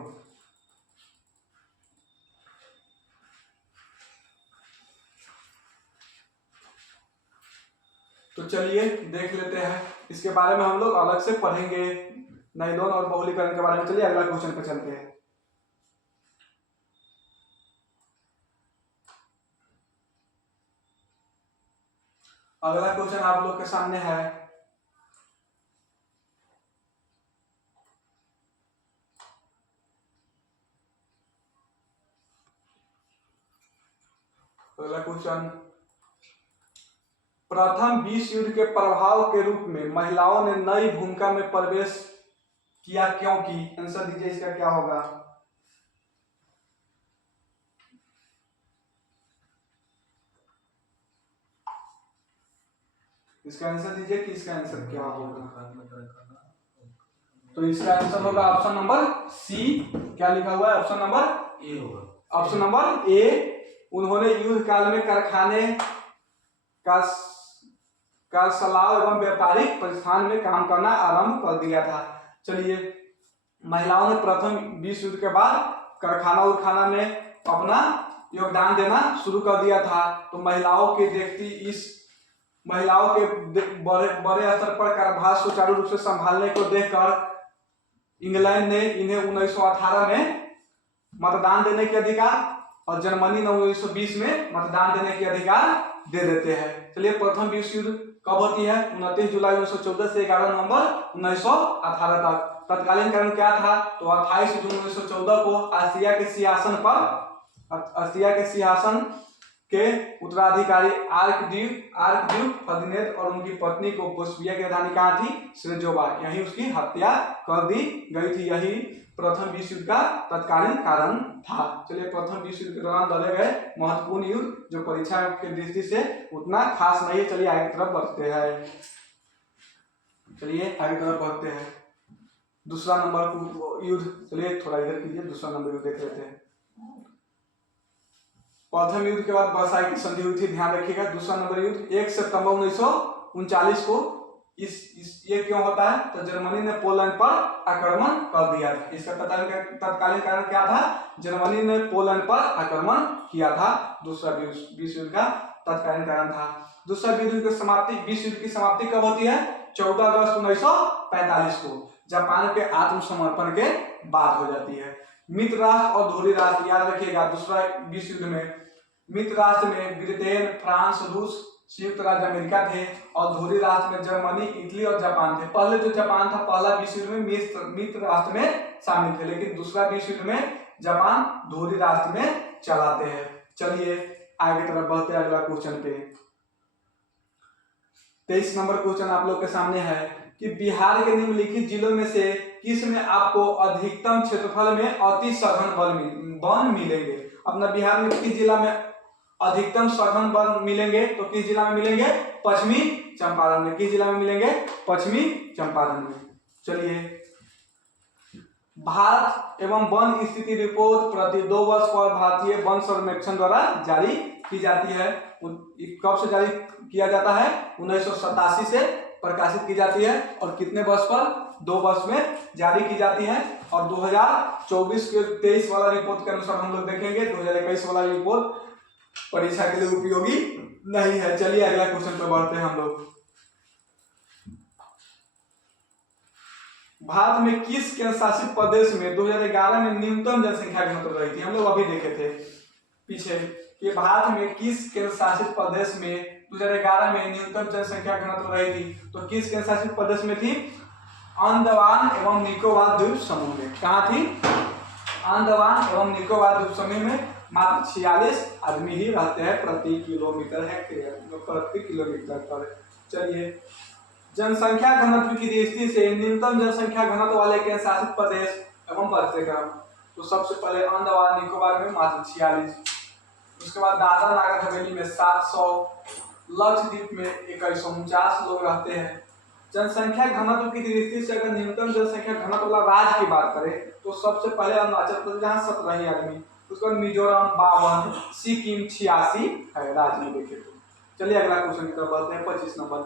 तो चलिए देख लेते हैं, इसके बारे में हम लोग अलग से पढ़ेंगे, नाइलॉन और बहुलीकरण के बारे में। चलिए अगला क्वेश्चन पे चलते हैं। अगला क्वेश्चन आप लोग के सामने है, अगला क्वेश्चन, प्रथम विश्व युद्ध के प्रभाव के रूप में महिलाओं ने नई भूमिका में प्रवेश किया, क्यों की? आंसर दीजिए, इसका क्या होगा? इसका आंसर दीजिए कि इसका आंसर क्या होगा? तो इसका आंसर होगा ऑप्शन नंबर सी। क्या लिखा हुआ है? ऑप्शन नंबर ए होगा। Option number A. उन्होंने युद्ध काल में कारखाने का सलाव एवं व्यापारिक प्रतिष्ठान में काम करना आरंभ कर दिया था। चलिए, महिलाओं ने प्रथम विश्व युद्ध के बाद कारखाना उरखाना में अपना योगदान देना शुरू कर दिया था। तो महिलाओं के बड़े स्तर पर कार्यभार सुचारू रूप से संभालने को देखकर इंग्लैंड ने इन्हें 1918 में मतदान देने के अधिकार और जर्मनी ने 1920 में मतदान देने के अधिकार दे देते हैं। चलिए, प्रथम विश्व युद्ध कब होती है? 29 जुलाई 1914 से 11 नवंबर 1918 तक। तत्कालीन कारण क्या था? तो 28 जून 1914 को आस्ट्रिया के सिंहासन के उत्तराधिकारी आर्कड्यूक फर्डिनेंड और उनकी पत्नी को बोस्निया की राजधानी कहाँ थी? सेरेजोवा। यहीं उसकी हत्या कर दी गई थी। यही प्रथम विश्व युद्ध का तत्कालीन कारण था। चलिए, प्रथम विश्व युद्ध के दौरान लड़े गए महत्वपूर्ण युद्ध जो परीक्षा की दृष्टि से उतना खास नहीं है। चलिए आगे तरफ बढ़ते हैं। चलिए आगे तरफ बढ़ते हैं। दूसरा नंबर युद्ध, चलिए थोड़ा इधर कीजिए, दूसरा नंबर युद्ध देख लेते हैं। प्रथम युद्ध के बाद वर्साई की संधि हुई थी, ध्यान रखिएगा। दूसरा नंबर युद्ध 1 सितंबर 1939 को। इस ये क्यों होता है? तो जर्मनी ने पोलैंड पर आक्रमण कर दिया था। इसका तत्कालीन कारण क्या था? जर्मनी ने पोलैंड पर आक्रमण किया था। दूसरा विश्व युद्ध का तत्कालीन कारण था। दूसरा विश्व युद्ध की समाप्ति, विश्व युद्ध की समाप्ति कब होती है? 14 अगस्त 1945 को, जापान के आत्मसमर्पण के बाद हो जाती है। मित्र राष्ट्र और ध्रुवीय राष्ट्र, याद रखिएगा। दूसरा विश्व युद्ध में मित्र राष्ट्र में ब्रिटेन, फ्रांस, रूस, संयुक्त राज्य अमेरिका थे, और ध्रुवीय राष्ट्र में जर्मनी, इटली और जापान थे। पहले जो जापान था, पहला विश्व युद्ध में मित्र राष्ट्र में शामिल थे, लेकिन दूसरा विश्व युद्ध में जापान ध्रुवीय राष्ट्र में चलाते हैं। चलिए आगे तरफ बढ़ते हैं अगला क्वेश्चन पे। 23 नंबर क्वेश्चन आप लोग के सामने है कि बिहार के निम्नलिखित जिलों में से किस में आपको अधिकतम क्षेत्रफल में अति सघन वन मिलेंगे? अपना बिहार में किस जिला में अधिकतम सघन वन मिलेंगे? तो किस जिला में मिलेंगे? पश्चिमी चंपारण में। किस जिला में मिलेंगे? पश्चिमी चंपारण में। चलिए, भारत एवं वन स्थिति रिपोर्ट प्रति 2 वर्ष पर भारतीय वन सर्वेक्षण द्वारा जारी की जाती है। कब से जारी किया जाता है? 1987 से प्रकाशित की जाती है। और कितने वर्ष पर? 2 वर्ष में जारी की जाती है। और 2024 के 23 वाला रिपोर्ट के अनुसार हम लोग देखेंगे 2021 वाला रिपोर्ट परीक्षा के लिए उपयोगी नहीं है। चलिए अगला क्वेश्चन पर बढ़ते हैं हम लोग। भारत में किस केंद्र शासित प्रदेश में 2011 में न्यूनतम जनसंख्या घनत्व रही थी? हम लोग अभी देखे थे पीछे कि भारत में किस केंद्र शासित प्रदेश में 2011 में न्यूनतम जनसंख्या घनत्व रही थी? तो किस केंद्र शासित प्रदेश में थी? अंडमान एवं निकोबार द्वीप समूह में। कहाँ थी? अंडमान एवं निकोबार द्वीप समूह में। मात्र 46 आदमी ही रहते हैं प्रति किलोमीटर पर। चलिए, जनसंख्या घनत्व की दृष्टि से न्यूनतम जनसंख्या घनत्व वाले केंद्र शासित प्रदेश एवं बढ़तेक्रम। तो सबसे पहले अंडमान निकोबार में मात्र 46, उसके बाद दादरा नागर हवेली में 700, लक्षद्वीप में 2149 लोग रहते हैं। जनसंख्या घनत्व की दृष्टि से अगर न्यूनतम जनसंख्या घनत्व वाला राज्य की बात करें तो सबसे पहले अरुणाचल प्रदेश, जहाँ 17 ही आदमी। उसके बाद मिजोरम 52, सिक्किम 86 है राज्य में देखे तो। चलिए अगला क्वेश्चन की तरफ बढ़ते हैं। 25 नंबर।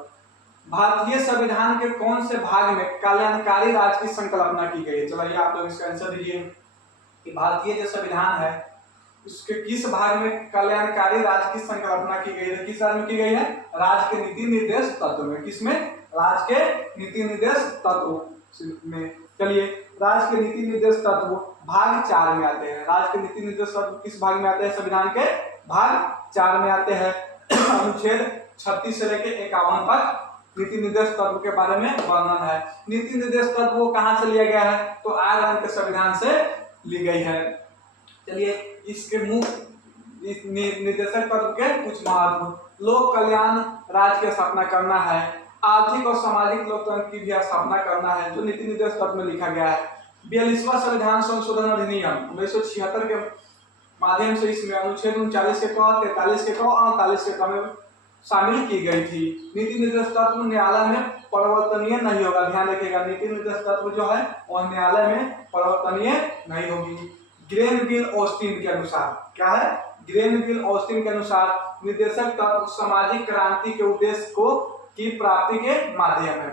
भारतीय संविधान के कौन से भाग में कल्याणकारी राज्य की संकल्पना की गई है? चलिए आप लोग इसका आंसर दीजिए कि भारतीय जो संविधान है उसके किस भाग में कल्याणकारी राज्य की संकल्पना की गई है? किस राज्य में की गई है? राज्य के नीति निर्देश तत्व में। किसमें? राज्य के नीति निर्देश तत्व में। चलिए, राज्य के नीति निर्देश तत्व भाग 4 में आते हैं। राज्य के नीति निर्देश तत्व किस भाग में आते हैं? संविधान के भाग 4 में आते हैं। अनुच्छेद 36 से लेकर 51 तक नीति निर्देश तत्व के बारे में वर्णन है। नीति निर्देश तत्व कहाँ से लिया गया है? तो आयरलैंड के संविधान से ली गई है। चलिए, इसके मुख्य निर्देशक तत्व के कुछ महत्व। लोक कल्याण राज्य की स्थापना करना है, आर्थिक और सामाजिक लोकतंत्र की भी स्थापना करना है, जो नीति निर्देश तत्व में लिखा गया है। 42वां संविधान संशोधन अधिनियम 1976 के माध्यम से इसमें अनुच्छेद 39 के क, 43 के क और 48 के क में शामिल की गई थी। नीति निर्देश तत्व न्यायालय में परिवर्तनीय नहीं होगा। ध्यान रखिएगा, नीति निर्देश तत्व जो है वह न्यायालय में परिवर्तनीय नहीं होगी। ग्रेनविल ऑस्टिन के अनुसार, क्या है? ग्रेनविल ऑस्टिन के अनुसार निर्देशक तत्व सामाजिक क्रांति के उद्देश्य को की प्राप्ति के माध्यम है।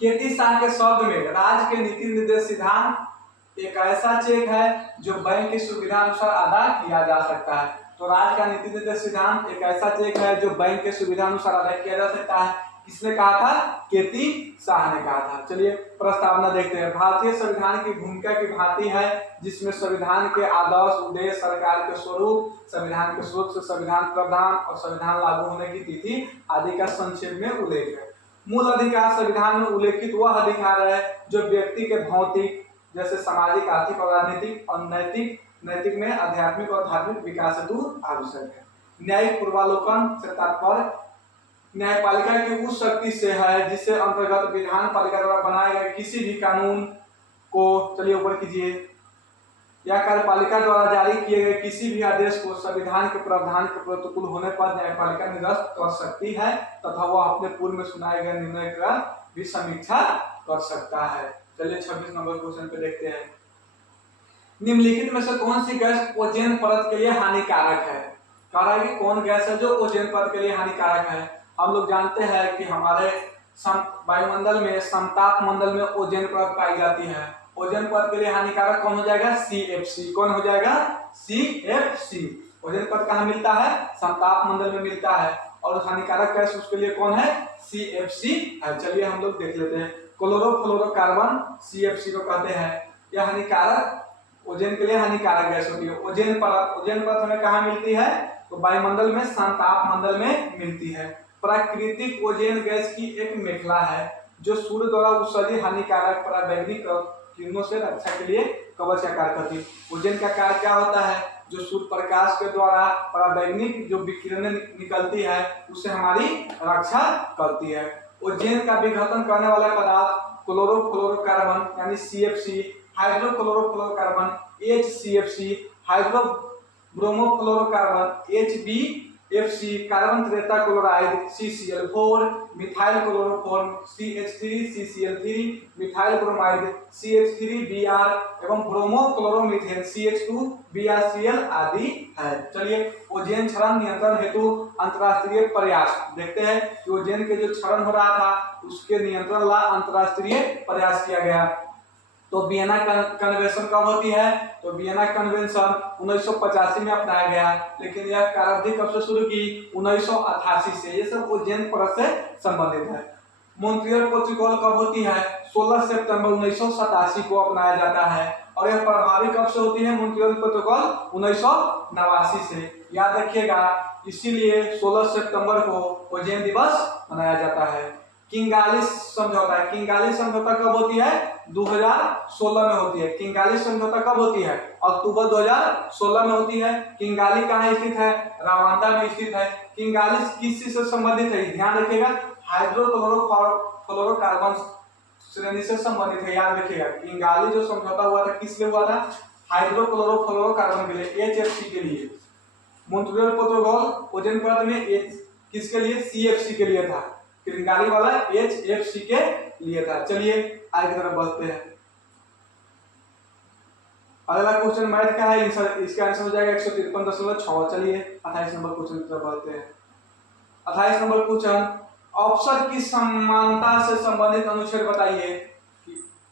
केटी शाह के शब्द में राज्य के नीति निर्देश सिद्धांत एक ऐसा चेक है जो बैंक की सुविधा अनुसार अदा किया जा सकता है। तो राज्य का नीति निर्देश सिद्धांत एक ऐसा चेक है जो बैंक के सुविधा अनुसार अदा किया जा सकता है। किसने कहा था? केटी शाह ने कहा था। चलिए प्रस्तावना देखते हैं। भारतीय संविधान की भूमिका की भांति है, जिसमें संविधान के आदर्श, उद्देश्य, सरकार के स्वरूप, संविधान के स्रोत से संविधान प्रावधान और संविधान लागू होने की तिथि आदि का संक्षेप में उल्लेख है। मूल अधिकार संविधान में उल्लेखित वह अधिकार है जो व्यक्ति के भौतिक, जैसे सामाजिक, आर्थिक और राजनीतिक और नैतिक में आध्यात्मिक और धार्मिक विकास हेतु आवश्यक है। न्यायिक पूर्वालोकन से तात्पर्य न्यायपालिका की उस शक्ति से है जिससे अंतर्गत विधान पालिका द्वारा बनाए गए किसी भी कानून को, चलिए ऊपर कीजिए, या कार्यपालिका द्वारा जारी किए गए किसी भी आदेश को संविधान के प्रावधान के प्रतिकूल होने पर न्यायपालिका निरस्त कर सकती है तथा वह अपने पूर्व में सुनाए गए निर्णय का भी समीक्षा कर सकता है। चलिए 26 नंबर क्वेश्चन पे देखते हैं। निम्नलिखित में से कौन सी गैस ओजोन परत के लिए हानिकारक है? कह रहा है कि कौन गैस है जो ओजोन परत के लिए हानिकारक है। हम लोग जानते हैं कि हमारे वायुमंडल में, समताप मंडल में ओजोन परत पाई जाती है। ओजोन परत के लिए हानिकारक कौन हो जाएगा? CFC। कौन हो जाएगा? CFC। ओजोन परत कहाँ मिलता है? समताप मंडल में मिलता है। और हानिकारक गैस उसके लिए कौन है? CFC है। चलिए हम लोग देख लेते हैं। क्लोरोफ्लोरोकार्बन CFC को कहते हैं। यह हानिकारक, ओजोन के लिए हानिकारक गैस होती है। ओजोन परत हमें कहाँ मिलती है? तो वायुमंडल में, समताप मंडल में मिलती है। प्राकृतिक ओजोन गैस की एक मेखला है जो सूर्य द्वारा उत्सर्जित हानिकारक पराबैंगनी किरणों से रक्षा के लिए कवच का कार्य करती है। ओजोन का कार्य क्या होता है? जो सूर्य प्रकाश के द्वारा पराबैंगनी जो विकिरणें निकलती है उससे हमारी रक्षा करती है। ओजोन का विघटन करने वाला पदार्थ क्लोरोफ्लोरोकार्बन यानी CFC, hydrochlorofluorocarbon HCFC, हाइड्रोब्रोमोफ्लोरोकार्बन HBFC, carbon Treta chloride CCl4, methyl chloroform CH3CCl3, methyl bromide CH3Br एवं ब्रोमो क्लोरोमीथेन CH2BrCl आदि है। चलिए ओजोन क्षरण नियंत्रण हेतु अंतरराष्ट्रीय प्रयास देखते हैं कि ओजोन के जो क्षरण हो रहा था उसके नियंत्रण ला अंतरराष्ट्रीय प्रयास किया गया। तो वियना कन्वेंशन कब होती है? तो वियना कन्वेंशन 1985 में अपनाया गया, लेकिन यह करारदादी कब से शुरू की? 1988 से। ये सब ओजोन परत से संबंधित है। मॉन्ट्रियल प्रोटोकॉल कब होती है? 16 सितंबर 1987 को अपनाया जाता है। और यह प्रभावी कब से होती है? मॉन्ट्रियल प्रोटोकॉल 1989 से। याद रखिएगा, इसीलिए 16 सितंबर को ओजोन दिवस मनाया जाता है। किंगाली समझौता, किंगाली समझौता कब होती है? 2016 में होती है। किंगाली समझौता कब होती है? अक्टूबर 2016 में होती है। किंगाली कहाँ स्थित है? रवांडा में स्थित है। किंगाली किस चीज से संबंधित है? ध्यान रखिएगा, हाइड्रोक्लोरोकार्बन श्रेणी से संबंधित है। याद रखिएगा, किंगाली जो समझौता हुआ था किस लिए हुआ था? हाइड्रोक्लोरोफ्लोरोकार्बन के लिए, HFC के लिए। मॉन्ट्रियल प्रोटोकॉल ओजोन परत में किसके लिए? CFC के लिए था। किंगाली वाला HFC के लिए था। चलिए आगे की तरफ बढ़ते हैं। अगला क्वेश्चन मैथ का है, इसका आंसर हो जाएगा 153.6। चलिए 28 नंबर क्वेश्चन की तरफ बढ़ते हैं। 28 नंबर क्वेश्चन, अवसर की समानता से संबंधित अनुच्छेद बताइए।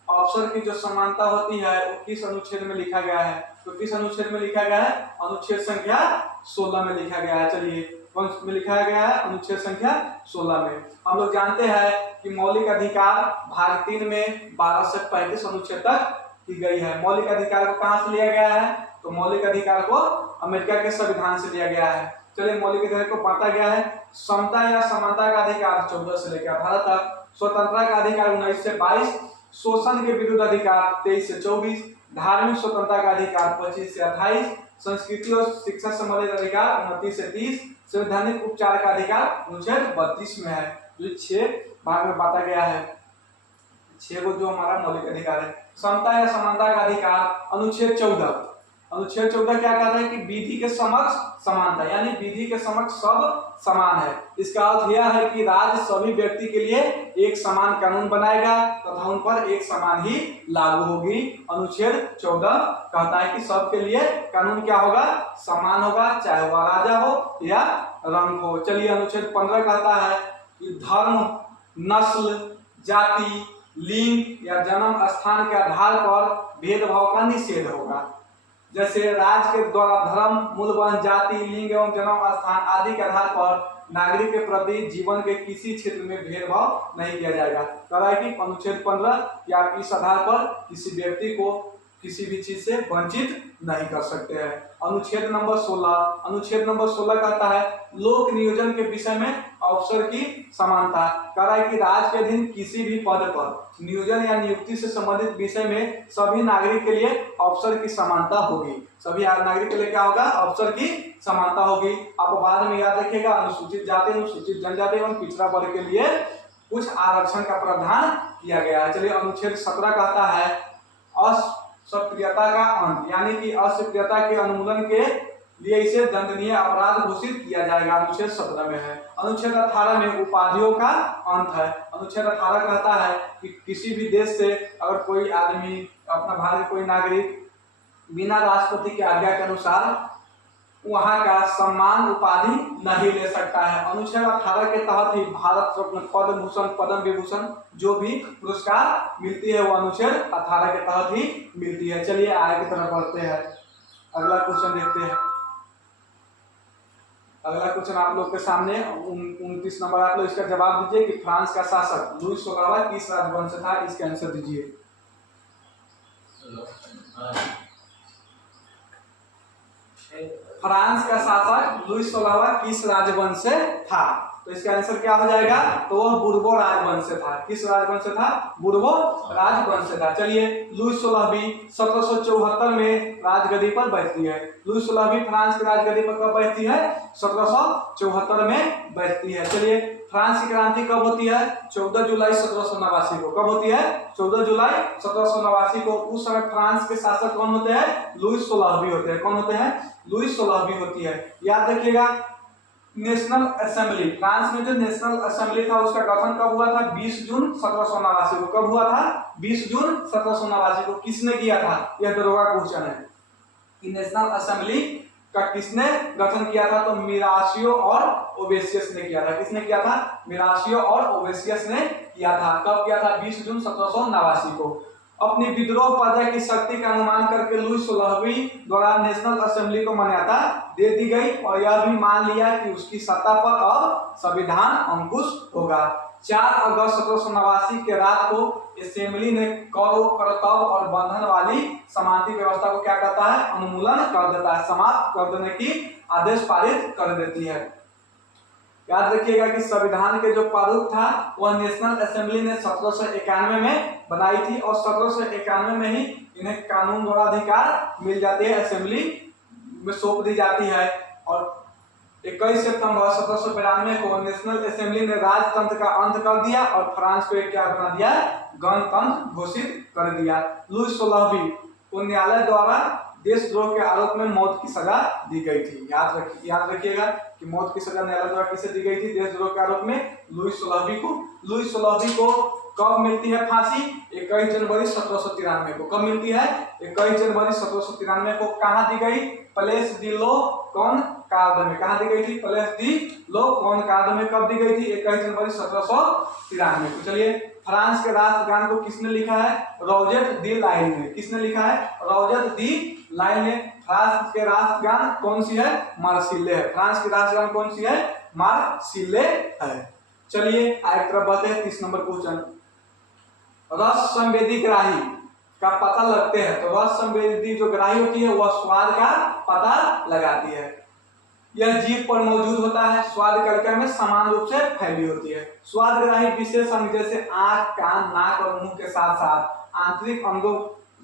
अवसर की जो समानता होती है वो किस अनुच्छेद में लिखा गया है? तो किस अनुच्छेद में लिखा गया है? अनुच्छेद संख्या 16 में लिखा गया है। चलिए कौन में लिखा गया है? अनुच्छेद संख्या 16 में। हम लोग जानते हैं कि मौलिक अधिकार भाग 3 में 12 से 35 अनुच्छेद तक की गई है। मौलिक अधिकार को कहां से लिया गया है? तो मौलिक अधिकार को अमेरिका के संविधान से लिया गया है। चलिए मौलिक अधिकार को बांटा गया है। समता या समानता का अधिकार 14 से लेकर 18 तक, स्वतंत्रता का अधिकार 19 से 22, शोषण के विरुद्ध अधिकार 23 से 24, धार्मिक स्वतंत्रता का अधिकार 25 से 28, संस्कृति और शिक्षा संबंधित अधिकार 29 से 30, संवैधानिक उपचार का अधिकार अनुच्छेद 32 में है। जो 6 भाग में बांटा गया है। 6 को जो हमारा मौलिक अधिकार है। समता या समानता का अधिकार अनुच्छेद 14। अनुच्छेद 14 क्या कहता है कि विधि के समक्ष समानता, यानी विधि के समक्ष सब समान है। इसका अर्थ यह है कि राज्य सभी व्यक्ति के लिए एक समान कानून बनाएगा तथा उन पर एक समान ही लागू होगी। अनुच्छेद 14 कहता है कि सबके लिए कानून क्या होगा? समान होगा, चाहे वह राजा हो या रंग हो। चलिए अनुच्छेद 15 कहता है कि धर्म, नस्ल, जाति, लिंग या जन्म स्थान के आधार पर भेदभाव का निषेध होगा। जैसे राज्य के द्वारा धर्म, मूलवान जाति, लिंग एवं जन्म स्थान आदि के आधार पर नागरिक के प्रति जीवन के किसी क्षेत्र में भेदभाव नहीं किया जाएगा। कह रहा है कि अनुच्छेद 15 या इस आधार पर किसी व्यक्ति को किसी भी चीज से वंचित नहीं कर सकते हैं। अनुच्छेद नंबर 16, अनुच्छेद नंबर 16 कहता है लोक नियोजन के विषय में अवसर की समानता। कह रहा है कि राज्य के अधीन किसी भी पद पर नियोजन या नियुक्ति से संबंधित विषय में सभी नागरिक के लिए अवसर की समानता होगी। सभी नागरिक के लिए क्या होगा? अवसर की समानता होगी। आप बाद में याद रखिएगा, अनुसूचित जाति, अनुसूचित जनजाति एवं पिछड़ा वर्ग के लिए कुछ आरक्षण का प्रावधान किया गया है। चलिए अनुच्छेद 17 कहता है असक्रियता का अंत, यानी कि असक्रियता के उन्मूलन के लिए इसे दंडनीय अपराध घोषित किया जाएगा। अनुच्छेद 17 में है। अनुच्छेद 18 में उपाधियों का अंत है। अनुच्छेद 18 कहता है कि किसी भी देश से अगर कोई आदमी, अपना भारत कोई नागरिक बिना राष्ट्रपति की आज्ञा के अनुसार वहां का सम्मान उपाधि नहीं ले सकता है। अनुच्छेद 18 के तहत ही भारत रत्न, पद्म भूषण, पद्म विभूषण जो भी पुरस्कार मिलती है वो अनुच्छेद 18 के तहत ही मिलती है। चलिए आगे की तरफ बढ़ते हैं, अगला क्वेश्चन देखते हैं। अगला क्वेश्चन आप लोग के सामने 29 नंबर, आप लोग इसका जवाब दीजिए कि फ्रांस का शासक लुई 16वां किस राजवंश से था। इसका आंसर दीजिए। फ्रांस का शासक लुई 16वां किस राजवंश से था? तो इसका आंसर क्या हो जाएगा? तो वह बुर्बो राजवंश से था। किस राजवंश से था? बुर्बो राजवंश से था। चलिए, लुई 16वीं 1774 में राजगद्दी पर बैठती है। लुई 16वीं फ्रांस की राजगद्दी पर कब बैठती है? 1774 में बैठती है। चलिए, फ्रांस की क्रांति कब होती है? 14 जुलाई 1789 को। कब होती है? 14 जुलाई 1789 को। उस समय फ्रांस के शासक कौन होते हैं? लुई 16वीं होते हैं। कौन होते हैं? लुई 16वीं होती है। याद रखिएगा, नेशनल असेंबली, फ्रांस में जो नेशनल असेंबली था उसका गठन कब हुआ था? 20 जून 1789 को। कब हुआ था? 20 जून 1789 को। किसने किया था? यह दरोगा क्वेश्चन है कि नेशनल असेंबली का किसने गठन किया था? तो मिरासियो और ओवेसियस ने किया था। किसने किया था? मिरासियो और ओवेसियस ने किया था। कब किया था? 20 जून 1789 को। अपनी विद्रोह पर्दा की शक्ति का अनुमान करके लुई 16वीं द्वारा नेशनल असेंबली को मान्यता दे दी गई और यह भी मान लिया कि उसकी सत्ता पर अब संविधान अंकुश होगा। 4 अगस्त 1789 के रात को असेंबली ने करो, कर्तव्य और बंधन वाली समानता व्यवस्था को क्या करता है? उन्मूलन कर देता है, समाप्त कर देने की आदेश पारित कर देती है। याद रखिएगा कि संविधान के जो प्रारूप था वह नेशनल असेंबली ने 1791 में बनाई थी और 1791 में ही इन्हें कानून द्वारा अधिकार मिल जाते हैं, असेंबली में सौंप दी जाती है। और 21 सितंबर 1792 को नेशनल असेंबली ने राजतंत्र का अंत कर दिया और फ्रांस को एक क्या बना दिया? गणतंत्र घोषित कर दिया। लुई 16वीं को न्यायालय द्वारा देशद्रोह के आरोप में मौत की सजा दी गई थी। याद रखिएगा कि मौत की सजा न्यायालय द्वारा किसे दी गई थी? देशद्रोह के आरोप में लुई 16वीं को। लुई 16वीं को कब मिलती है फांसी? 21 जनवरी 1793 को। कब मिलती है? 21 जनवरी 1793 को। कहाँ दी गई? प्लेस दी लो कॉनकॉर्ड में। कहाँ दी गई थी? प्लेस दी लो कॉनकॉर्ड में। कब दी गई थी? 21 जनवरी 1793 को। चलिए, फ्रांस के राष्ट्रगान को किसने लिखा है? रॉजर दी लाइन ने। किसने लिखा है? रॉजर दी लाइन ने। फ्रांस के राष्ट्रगान कौन सी है? मार्सिले है। फ्रांस की राष्ट्रगान कौन सी है? मार्सिले है। चलिए आगे तरफ बढ़ते हैं। 30 नंबर क्वेश्चन, रस संवेदी ग्राही का पता लगते हैं। तो रस संवेदी जो ग्राही होती है वह स्वाद का पता लगाती है। यह जीभ पर मौजूद होता है, स्वाद कलिका में समान रूप से फैली होती है। स्वाद ग्राही विशेष अंग जैसे आंख, कान, नाक और मुंह के साथ साथ आंतरिक अंगों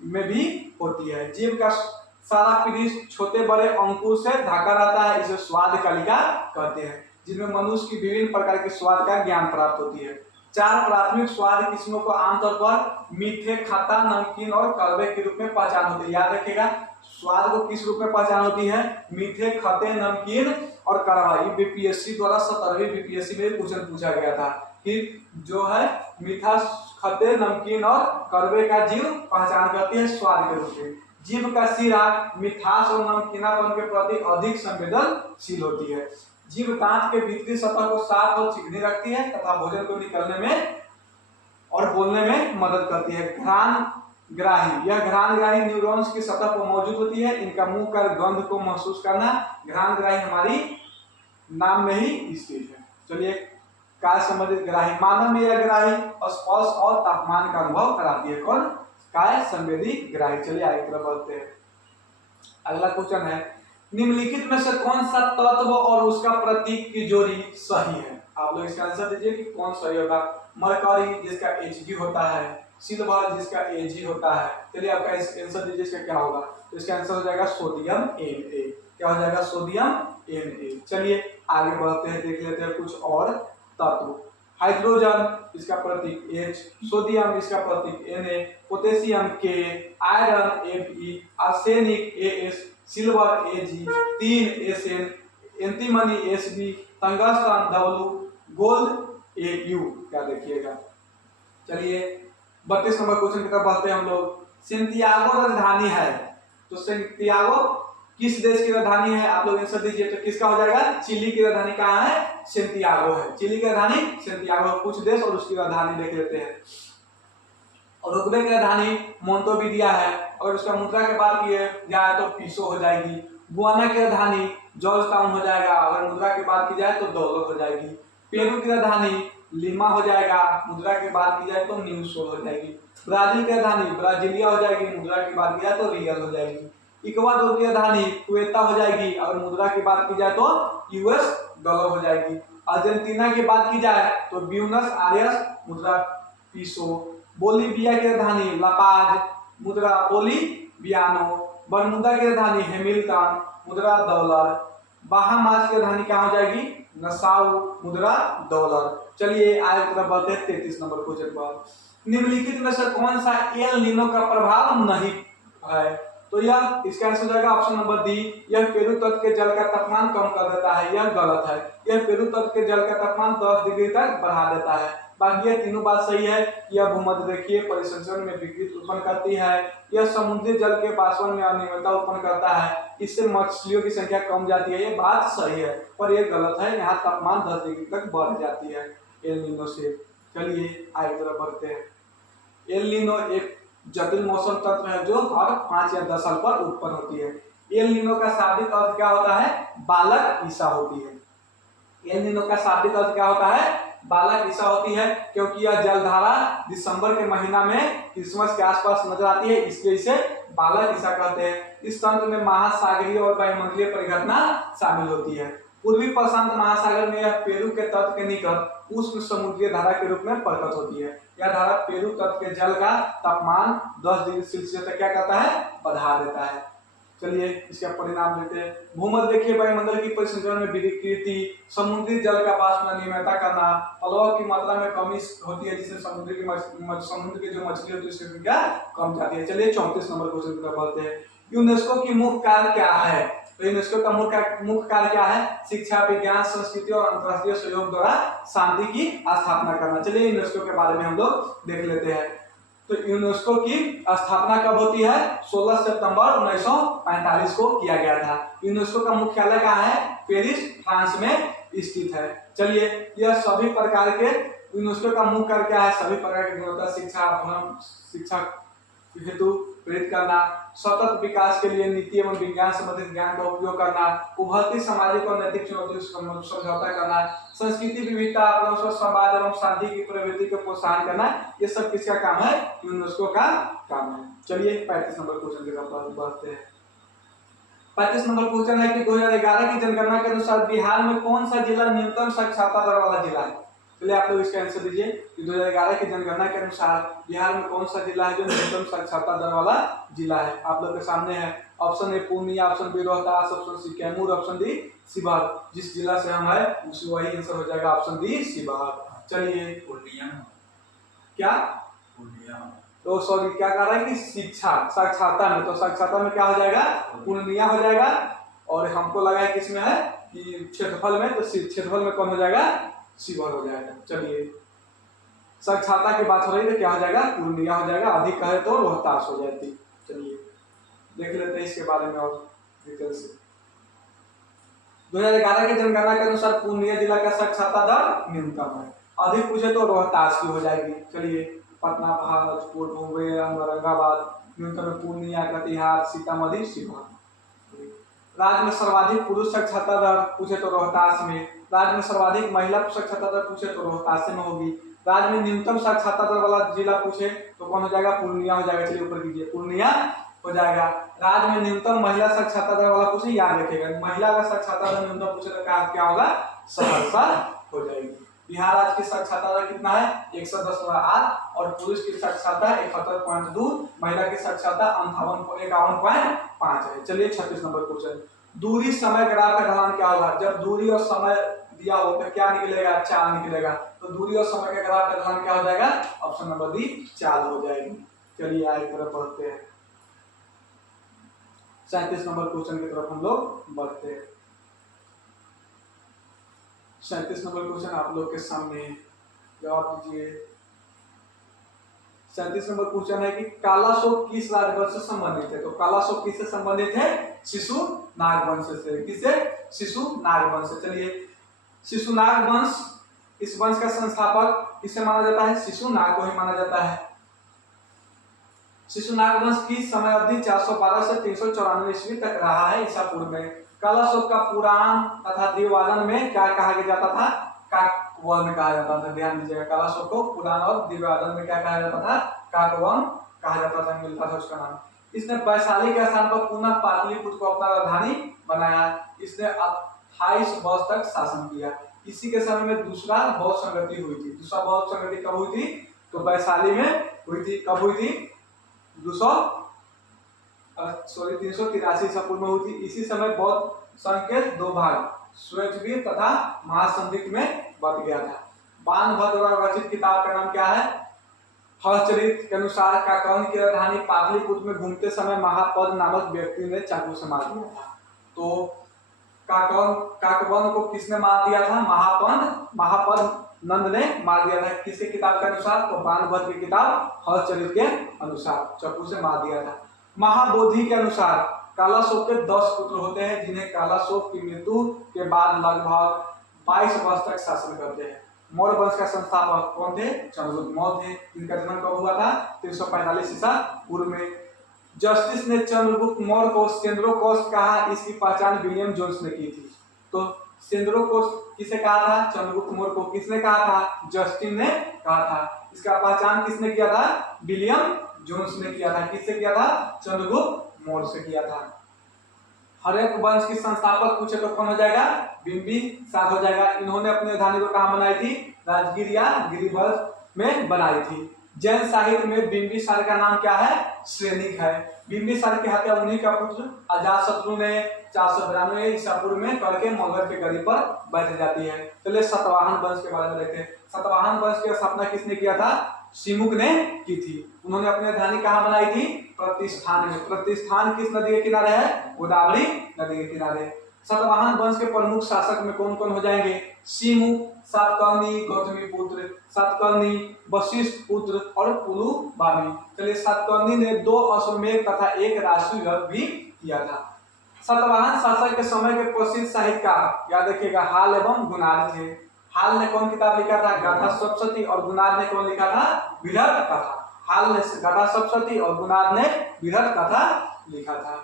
में भी होती है। जीभ का सारा पृष्ठ छोटे बड़े अंकुर से ढका रहता है, इसे स्वाद कलिका कहते हैं, जिनमें मनुष्य की विभिन्न प्रकार के स्वाद का ज्ञान प्राप्त होती है। 4 प्राथमिक स्वाद किस्मों को आमतौर पर मीठे, खट्टा, नमकीन और कड़वे के रूप में पहचान होती है। याद रखिएगा, स्वाद को किस रूप में पहचान होती है? मीठे, खट्टे, नमकीन और कड़वा। ये बीपीएससी द्वारा 17वीं बीपीएससी में क्वेश्चन पूछा गया था कि जो है मीठा, खट्टे, नमकीन और कड़वे का जीभ पहचान करती है स्वाद के रूप में। जीभ का शिरा मिठास और नमकीनापन के प्रति अधिक संवेदनशील होती है। जीभ दांत के भीतरी सतह को साफ और चिकनी रखती है तथा भोजन को निकलने में और बोलने में मदद करती है। घ्राण ग्राही, यह घ्राण ग्राही न्यूरॉन्स की सतह पर मौजूद होती है। इनका मुंह कर गंध को महसूस करना घ्राण ग्राही हमारी नाम में ही स्थित है। चलिए, काय संबंधित ग्राही, मानव में यह ग्राही स्पर्श और तापमान का अनुभव कराती है। कौन? काय संवेदी ग्राही। चलिए आगे तरफ बढ़ते हैं। अगला क्वेश्चन है, निम्नलिखित में से कौन सा तत्व और उसका प्रतीक की जोड़ी सही है? आप लोग इसका आंसर दीजिए कि कौन सही होगा। मरकरी जिसका Hg होता है, सिल्वर जिसका Ag होता है। चलिए आपका आंसर दीजिए इसका क्या होगा। तो इसका आंसर हो जाएगा सोडियम Na। क्या हो जाएगा? Sodium Na। चलिए आगे बढ़ते हैं, देख लेते हैं कुछ और तत्व। हाइड्रोजन इसका प्रतीक H, सोडियम इसका प्रतीक Na, potassium K, iron Fe, arsenic As, silver Ag, तीन Sn, antimony Sb, tungsten W, gold Au। क्या देखिएगा। चलिए 32 नंबर क्वेश्चन की तरफ बढ़ते हैं हम लोग। सेंटियागो राजधानी है, तो सेंटियागो किस देश की राजधानी है? आप लोग आंसर दीजिए। तो किसका हो जाएगा? चिली की राजधानी कहाँ है? सेंटियागो है। चिली की राजधानी सेंटियागो। कुछ देश और उसकी राजधानी देख लेते हैं। और उरुग्वे की राजधानी मोंटेविडियो है। अगर उसका मुद्रा की बात किए जाए तो पीसो हो जाएगी। गुयाना की राजधानी जॉर्ज टाउन हो जाएगा। अगर मुद्रा की बात की जाए तो डॉलर हो जाएगी। पेरू की राजधानी लिमा हो जाएगा। मुद्रा की बात की जाए तो न्यू सोल हो जाएगी। ब्राजील की राजधानी ब्राजीलिया हो जाएगी। मुद्रा की बात की जाए तो रियल हो जाएगी। इक्वाडोर की राजधानी क्वेटा हो जाएगी। अगर मुद्रा की बात की जाए तो यूएस डॉलर हो जाएगी। अर्जेंटीना की बात की जाए तो ब्यूनस आयर्स, मुद्रा पीसो। बोलीविया की राजधानी लापाज, मुद्रा बोलीवियानो। बरमुदा की राजधानी हैमिल्टन, मुद्रा डॉलर। बाहामास की राजधानी क्या हो जाएगी? नसाउ, मुद्रा डॉलर। चलिए आगे की तरफ बढ़ते हैं 33 नंबर क्वेश्चन पर। निम्नलिखित में से कौन सा एल नीनो का प्रभाव नहीं है? तो यह इसका आंसर हो जाएगा ऑप्शन नंबर डी। यह पेरू तट के जल का तापमान कम कर देता है। यह गलत है। यह पेरू तट के जल का तापमान 10 डिग्री तक बढ़ा देता है। बाकी ये तीनों बात सही है। यह भूमध्यरेखीय परिसंचरण में विकृति उत्पन्न करती है। यह समुद्री जल के पार्श्वन में अनियमितता उत्पन्न करता है। इससे मछलियों की संख्या कम जाती है। ये बात सही है, पर यह गलत है। यहाँ तापमान 10 डिग्री तक बढ़ जाती है एल नीनो से। चलिए आगे तरफ बढ़ते हैं। एल नीनो एक जटिल मौसम तत्व है जो हर 5 या 10 साल पर उत्पन्न होती है। एल नीनो का शाब्दिक अर्थ क्या होता है? बालक ईसा होती है। एल नीनो का शाब्दिक अर्थ क्या होता है? बालक ईसा होती है, क्योंकि यह जलधारा दिसंबर के महीना में क्रिसमस के आसपास नजर आती है, इसलिए इसे बालक ईसा कहते हैं। इस तंत्र में महासागरीय और वायुमंडलीय परिघटना शामिल होती है। पूर्वी प्रशांत महासागर में यह पेरू के तट के निकट उष्ण समुद्रीय धारा के रूप में प्रकट होती है। यह धारा पेरू तट के जल का तापमान 10 डिग्री सेल्सियस तक क्या करता है? बढ़ा देता है। चलिए इसका परिणाम देखते हैं। भूमध्यरेखीय वायुमंडल की परिसंचरण में विकृति, समुद्री जल का वाष्प में अनियमितता करना, प्लवक की मात्रा में कमी होती है, जिससे समुद्र की जो मछली होती है उसकी संख्या कम जाती है। चलिए 34 नंबर क्वेश्चन की तरफ बढ़ते हैं। यूनेस्को की मुख्य कार्य क्या है? तो यूनेस्को का मुख्य कार्य क्या है? शिक्षा, विज्ञान, संस्कृति और अंतर्राष्ट्रीय सहयोग द्वारा शांति की स्थापना करना। चलिए यूनेस्को के बारे में हम लोग देख लेते हैं। तो यूनेस्को की स्थापना कब होती है? 16 सितंबर 1945 को किया गया था। यूनेस्को का मुख्यालय कहाँ है? पेरिस, फ्रांस में स्थित है। चलिए यह सभी प्रकार के यूनेस्को का मुख्य कार्य क्या है? सभी प्रकार की गुणवत्ता शिक्षा हेतु प्रेरित करना, सतत विकास के लिए नीति एवं विज्ञान संबंधित ज्ञान का उपयोग करना, उभरती सामाजिक और नैतिक चुनौतियों से समझौता करना, संस्कृति विविधता, संवाद एवं शांति की प्रवृत्ति को प्रोत्साहन करना, ये सब किसका काम है? यूनेस्को का काम है। चलिए 35 नंबर क्वेश्चन की तरफ बढ़ते हैं। 35 नंबर क्वेश्चन है कि 2011 की जनगणना के अनुसार बिहार में कौन सा जिला न्यूनतम साक्षरता दर वाला जिला है? चलिए आप लोग इसका आंसर दीजिए कि 2011 की जनगणना के अनुसार बिहार में कौन सा जिला है जो न्यूनतम साक्षरता दर वाला जिला है? आप लोग के सामने है। Option A Purnia, option B Rohtas, option C Kaimur, option D Sheohar. जिस जिला से हम है उसी वही आंसर हो जाएगा ऑप्शन डी शिवहर। चलिए पूर्णिया क्या पूर्णिया तो सॉरी क्या कह रहा है कि शिक्षा साक्षरता में, तो साक्षरता में क्या हो जाएगा? पूर्णिया हो जाएगा। और हमको लगा है किसमें है कि क्षेत्रफल में, तो क्षेत्रफल में कौन हो जाएगा? शिवहर हो जाएगा। चलिए साक्षरता की बात हो रही है तो क्या हो जाएगा? पूर्णिया हो जाएगा। अधिक कहे तो रोहतास हो जाती। चलिए देख लेते हैं इसके बारे में और डिटेल से। 2011 की जनगणना के अनुसार पूर्णिया जिला का साक्षरता दर न्यूनतम है। अधिक पूछे तो रोहतास की हो जाएगी। चलिए पटना, भागलपुर, मुंबई, औरंगाबाद, न्यूनतम पूर्णिया, कटिहार, सीतामढ़ी, शिवहर। राज्य में सर्वाधिक पुरुष साक्षरता दर पूछे तो रोहतास में। राज्य में सर्वाधिक महिला साक्षरता दर पूछे तो रोहतास में होगी। राज्य में न्यूनतम साक्षरता दर वाला जिला पूछे तो कौन हो जाएगा? पूर्णिया हो जाएगा। चलिए ऊपर कीजिए, पूर्णिया हो जाएगा। राज्य में न्यूनतम महिला साक्षरता दर वाला पूछे, याद रखिएगा महिला का साक्षरता दर न्यूनतम पूछे तो क्या होगा? सहरसा हो जाएगी। बिहार राज्य की साक्षरता दर कितना है? 110.8 और पुरुष की साक्षरता 71.2, महिला की साक्षरता 51.5 है। चलिए 36 नंबर क्वेश्चन। दूरी समय ग्राफ का ढलान क्या होगा? जब दूरी और समय दिया हो तो क्या निकलेगा? चाल निकलेगा। तो दूरी और समय का ग्राफ का ढलान क्या हो जाएगा? ऑप्शन नंबर डी चाल हो जाएगी। चलिए आगे तरफ बढ़ते हैं। 37 नंबर क्वेश्चन की तरफ हम लोग बढ़ते हैं। 37 नंबर क्वेश्चन आप लोग के सामने जवाब दीजिए। 37 नंबर क्वेश्चन है कि काला शोक किस राजवंश से संबंधित है? तो काला शोक किससे संबंधित है? शिशु नागवंश से। किससे? शिशु नागवंश से। चलिए, शिशु नागवंश, इस वंश का संस्थापक किसे माना जाता है? शिशु नाग को ही माना जाता है। शिशु नागवंश की समय अवधि 412 से 394 ईस्वी तक रहा है ईसा पूर्व में। काला शोक का पुराण तथा दिव्यवादन में क्या कहा जाता था? काकवर्ण कहा जाता था। ध्यान दीजिएगा, काला शोक को पुराण और दिव्यवादन में क्या कहा जाता था? काकवर्ण कहा जाता था, मिलता था उसका नाम। इसने वैशाली के स्थान पर पुनः पाटलिपुत्र को अपना राजधानी बनाया। इसने 28 वर्ष तक शासन किया। इसी के समय में दूसरा बौद्ध संगति हुई थी। दूसरा बौद्ध संगति कब हुई थी? तो वैशाली में हुई थी। कब हुई थी? 383 ईसा पूर्व में हुई थी। इसी समय बौद्ध संघ के दो भाग श्वेतवीर तथा महासंदिग्ध में बंट गया था। बाणभद्र द्वारा रचित किताब का नाम क्या है? हर्षचरित के अनुसार काकवर्ण की राजधानी पाटलिपुत्र में घूमते समय महापद नामक व्यक्ति ने चाकू से मार दिया था। तो काकवर्ण को किसने मार दिया था? महापद नंद ने मार दिया था। किसके किताब के अनुसार? तो बाणभद्र की किताब हर्षचरित के अनुसार चाकू से मार दिया था। महाबोधि के अनुसार काला शोक के 10 पुत्र होते हैं, जिन्हें काला शोक की मृत्यु के बाद लगभग 22 वर्ष तक शासन करते हैं। मौर्य वंश का संस्थापक कौन थे? चंद्रगुप्त मौर्य थे। इनका जन्म कब हुआ था? 345 ईसा पूर्व में। जस्टिस ने चंद्रगुप्त मौर्य को सेंद्रोकोस्ट कहा। इसकी पहचान विलियम जोन्स ने की थी। तो सेंद्रोकोस्ट किसे कहा था? चंद्रगुप्त मौर्य को। किसने कहा था? जस्टिन ने कहा था। इसका पहचान किसने किया था? विलियम जोन्स ने किया था। किससे किया था? चंद्रगुप्त मौर्य से किया था। हर्यक वंश की संस्थापक पूछे तो कौन हो जाएगा? बिंबिसार हो जाएगा। इन्होंने अपनी राजधानी को कहाँ बनाई थी? राजगीर या गिरिवल में बनाई थी। जैन साहित्य में बिंबिसार का नाम क्या है? श्रेनिक है। बिंबिसार की हत्या उन्हीं का पुत्र अजातशत्रु ने 492 ईसा पूर्व में करके मगध के गद्दी पर बैठ जाती है। चलिए सातवाहन वंश के बारे में देखते हैं। सातवाहन वंश की स्थापना किसने किया था? सिमुक ने की थी। उन्होंने अपनी राजधानी कहाँ बनाई थी? प्रतिष्ठान में। प्रतिष्ठान किस नदी के किनारे है? गोदावरी नदी के किनारे। सातवाहन वंश के प्रमुख शासक में कौन कौन हो जाएंगे? सिमुक, सातकर्णी गौतमीपुत्र, सातकर्णी वशिष्ठ पुत्र और पुलुबामी। चलिए, सातकर्णी ने 2 अश्वमेध तथा 1 राष्ट्रीय यज्ञ भी किया था। सातवाहन शासक के समय के प्रसिद्ध साहित्यकार याद रखिएगा हाल एवं गुणाद थे। हाल ने कौन किताब लिखा था? गाथा सप्तशती। और गुणाद ने कौन लिखा था? बृहद कथा। हाल ने गाथा सप्तशती और गुणाद ने बृहद कथा लिखा था।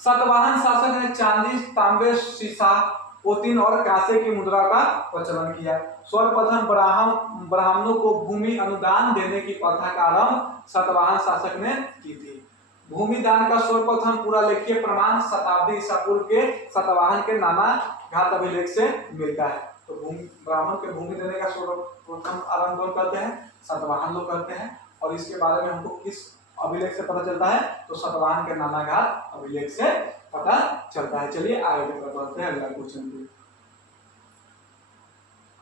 सातवाहन शासक ने चांदी, तांबे, सीसा, पोतीन और कांसे की मुद्रा का प्रचलन किया। सर्वप्रथम ब्राह्मणों को भूमि अनुदान देने की प्रथा का आरंभ सातवाहन शासक ने की थी। भूमि दान का सर्वप्रथम पूरा लेखीय प्रमाण शताब्दी ईसा पूर्व के सातवाहन के नाना घाट अभिलेख से मिलता है। तो ब्राह्मण के भूमि देने का सर्वप्रथम आरंभ कौन करते हैं? सातवाहन लोग करते हैं। और इसके बारे में हमको किस अभिलेख से पता चलता है? तो सातवाहन के नाना घाट अभिलेख से पता चलता है। चलिए आगे बढ़ते हैं अगला क्वेश्चन पे।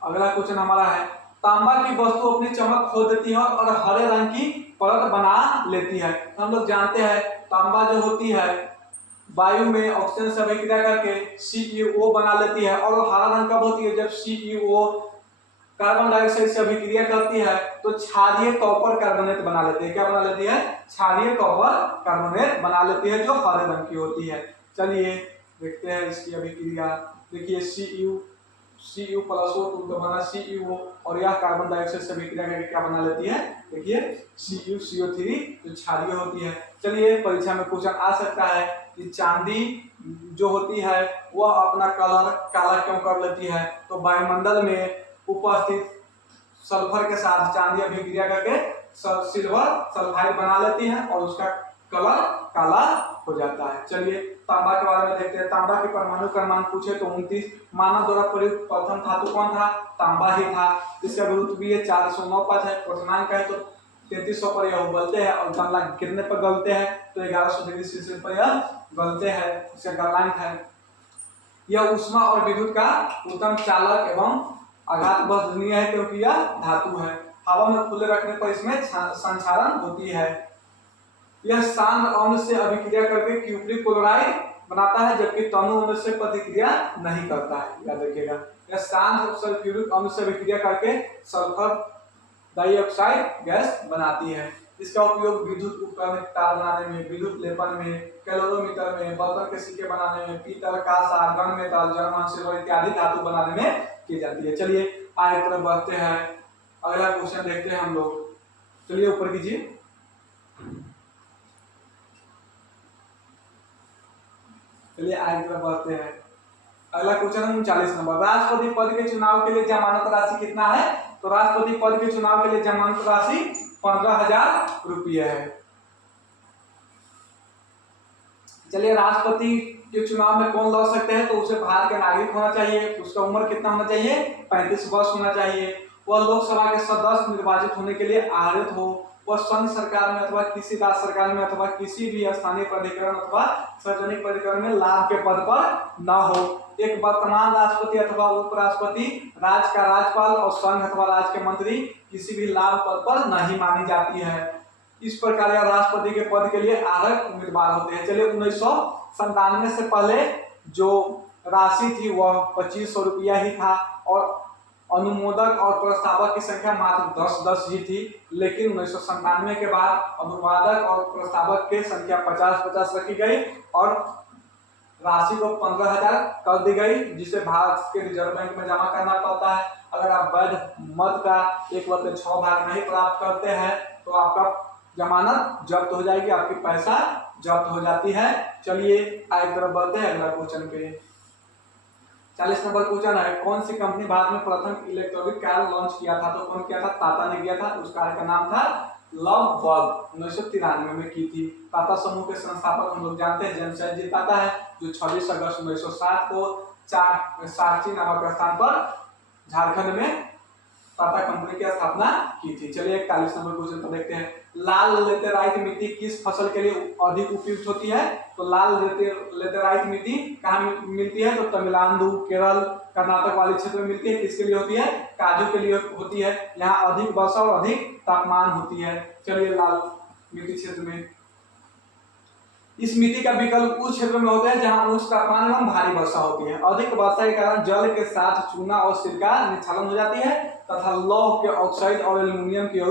अगला क्वेश्चन हमारा है, तांबा की वस्तु अपनी चमक खो देती है और हरे रंग की परत बना लेती है। हम लोग जानते हैं तांबा जो होती है वायु में ऑक्सीजन से अभिक्रिया करके CuO बना लेती है। और हरा रंग कब होती है? जब CuO कार्बन डाइऑक्साइड से अभिक्रिया करती है तो क्षारीय कॉपर कार्बोनेट बना लेती है। क्या बना लेती है? क्षारीय कॉपर कार्बोनेट बना लेती है, जो हरे रंग की होती है। चलिए देखते हैं इसकी अभिक्रिया। देखिए Cu+O तो बना CuO और यह कार्बन डाइऑक्साइड से अभिक्रिया करके क्या बना लेती है? देखिए CuCO3 जो क्षारीय होती है। चलिए परीक्षा में क्वेश्चन आ सकता है कि चांदी जो होती है वह अपना कलर काला क्यों कर लेती है? तो वायुमंडल में उपस्थित सल्फर के साथ चांदी अभिक्रिया करके सिल्वर सल्फाइड बना लेती है और उसका कलर काला हो जाता है। चलिए तांबा के बारे में देखते हैं। तांबा के परमाणु क्रमांक पूछे तो 29। मानव द्वारा प्रयुक्त प्रथम धातु कौन था? तांबा ही था। इसका गुरुत्व भी 409 पास है। क्वथनांक है तो 3300 पर यह उबलते हैं और गलनांक कितने पर गलते हैं? तो 1100 डिग्री सेल्सियस पर यह गलते हैं। इसका गलनांक है। यह ऊष्मा और विद्युत का उत्तम चालक एवं आघात वर्धनीय है क्योंकि यह धातु है। हवा में खुले रखने पर इसमें संक्षारण होती है। यह सांद्र अम्ल से अभिक्रिया करके क्यूप्रिक क्लोराइड बनाता है, जबकि तनु अम्ल से प्रतिक्रिया नहीं करता है। याद रखिएगा, यह सांद्र सल्फ्यूरिक अम्ल से अभिक्रिया करके सल्फर डाइऑक्साइड गैस बनाती है। इसका उपयोग विद्युत उपकरण तार बनाने में, विद्युत लेपन में, कैलोरीमीटर में, बर्तन के सिक्के बनाने में, पीतल, कांसा, आर्गन मेटल, जर्मन सिल्वर इत्यादि धातु बनाने में की जाती है। चलिए आगे तरफ बढ़ते हैं, अगला क्वेश्चन देखते हैं हम लोग। चलिए ऊपर कीजिए। चलिए आगे तरफ बढ़ते हैं, अगला क्वेश्चन है 39 नंबर। राष्ट्रपति पद के चुनाव के लिए जमानत राशि कितना है? तो राष्ट्रपति पद के चुनाव के लिए जमानत राशि 15,000 रुपये है। चलिए राष्ट्रपति के चुनाव में कौन लड़ सकते हैं? तो उसे भारत का नागरिक होना चाहिए, उसका उम्र कितना होना चाहिए? 35 वर्ष होना चाहिए, वह लोकसभा के सदस्य निर्वाचित होने के लिए अर्हत हो, वह संघ सरकार में अथवा किसी राज्य सरकार में अथवा किसी भी स्थानीय प्राधिकरण अथवा सार्वजनिक प्राधिकरण में लाभ के पद पर न हो, एक वर्तमान राष्ट्रपति अथवा उपराष्ट्रपति, राज्य का राज्यपाल और संघ अथवा राज्य के मंत्री किसी भी लाभ पद पर नहीं मानी जाती है। इस प्रकार यह राष्ट्रपति के पद के लिए अर्हत उम्मीदवार होते हैं। चलिए 1997 से पहले जो राशि थी वह 2500 रुपया ही था और अनुमोदक और प्रस्तावक की संख्या मात्र 10-10 ही थी, लेकिन 1997 के बाद अनुवादक और प्रस्तावक की संख्या 50-50 रखी गई और राशि को 15,000 कर दी गई, जिसे भारत के रिजर्व बैंक में जमा करना पड़ता है। अगर आप वैध मत का 1/6 भाग नहीं प्राप्त करते हैं तो आपका जमानत जब्त हो जाएगी, आपकी पैसा जब्त हो जाती है। चलिए आगे तरफ बढ़ते हैं अगला क्वेश्चन पे। 40 नंबर क्वेश्चन है, कौन सी कंपनी भारत में प्रथम इलेक्ट्रॉनिक कार लॉन्च किया था? तो कौन किया था? टाटा ने किया था। उस कार का नाम था लवबर्ग, 1993 में की थी। टाटा समूह के संस्थापक हम लोग जानते हैं जमशेदजी टाटा है, जो 26 अगस्त 1907 को सांची नामक स्थान पर झारखंड में टाटा कंपनी की स्थापना की थी। चलिए 41 नंबर क्वेश्चन पर देखते हैं, लाल लेटेराइट मिट्टी किस फसल के लिए अधिक उपयुक्त होती है? तो लाल लेटेराइट मिट्टी कहाँ मिलती है? तो तमिलनाडु, केरल, कर्नाटक वाले क्षेत्र में मिलती है। किसके लिए होती है? काजू के लिए होती है, यहाँ अधिक वर्षा और अधिक तापमान होती है। चलिए लाल मिट्टी क्षेत्र में, इस मिट्टी का विकल्प उस क्षेत्र में होता है जहां उच्च तापमान एवं भारी वर्षा होती है। अधिक वर्षा के कारण जल के साथ चूना और सिरका निक्षालन हो जाती है तथा लौह के ऑक्साइड और एल्यूमिनियम की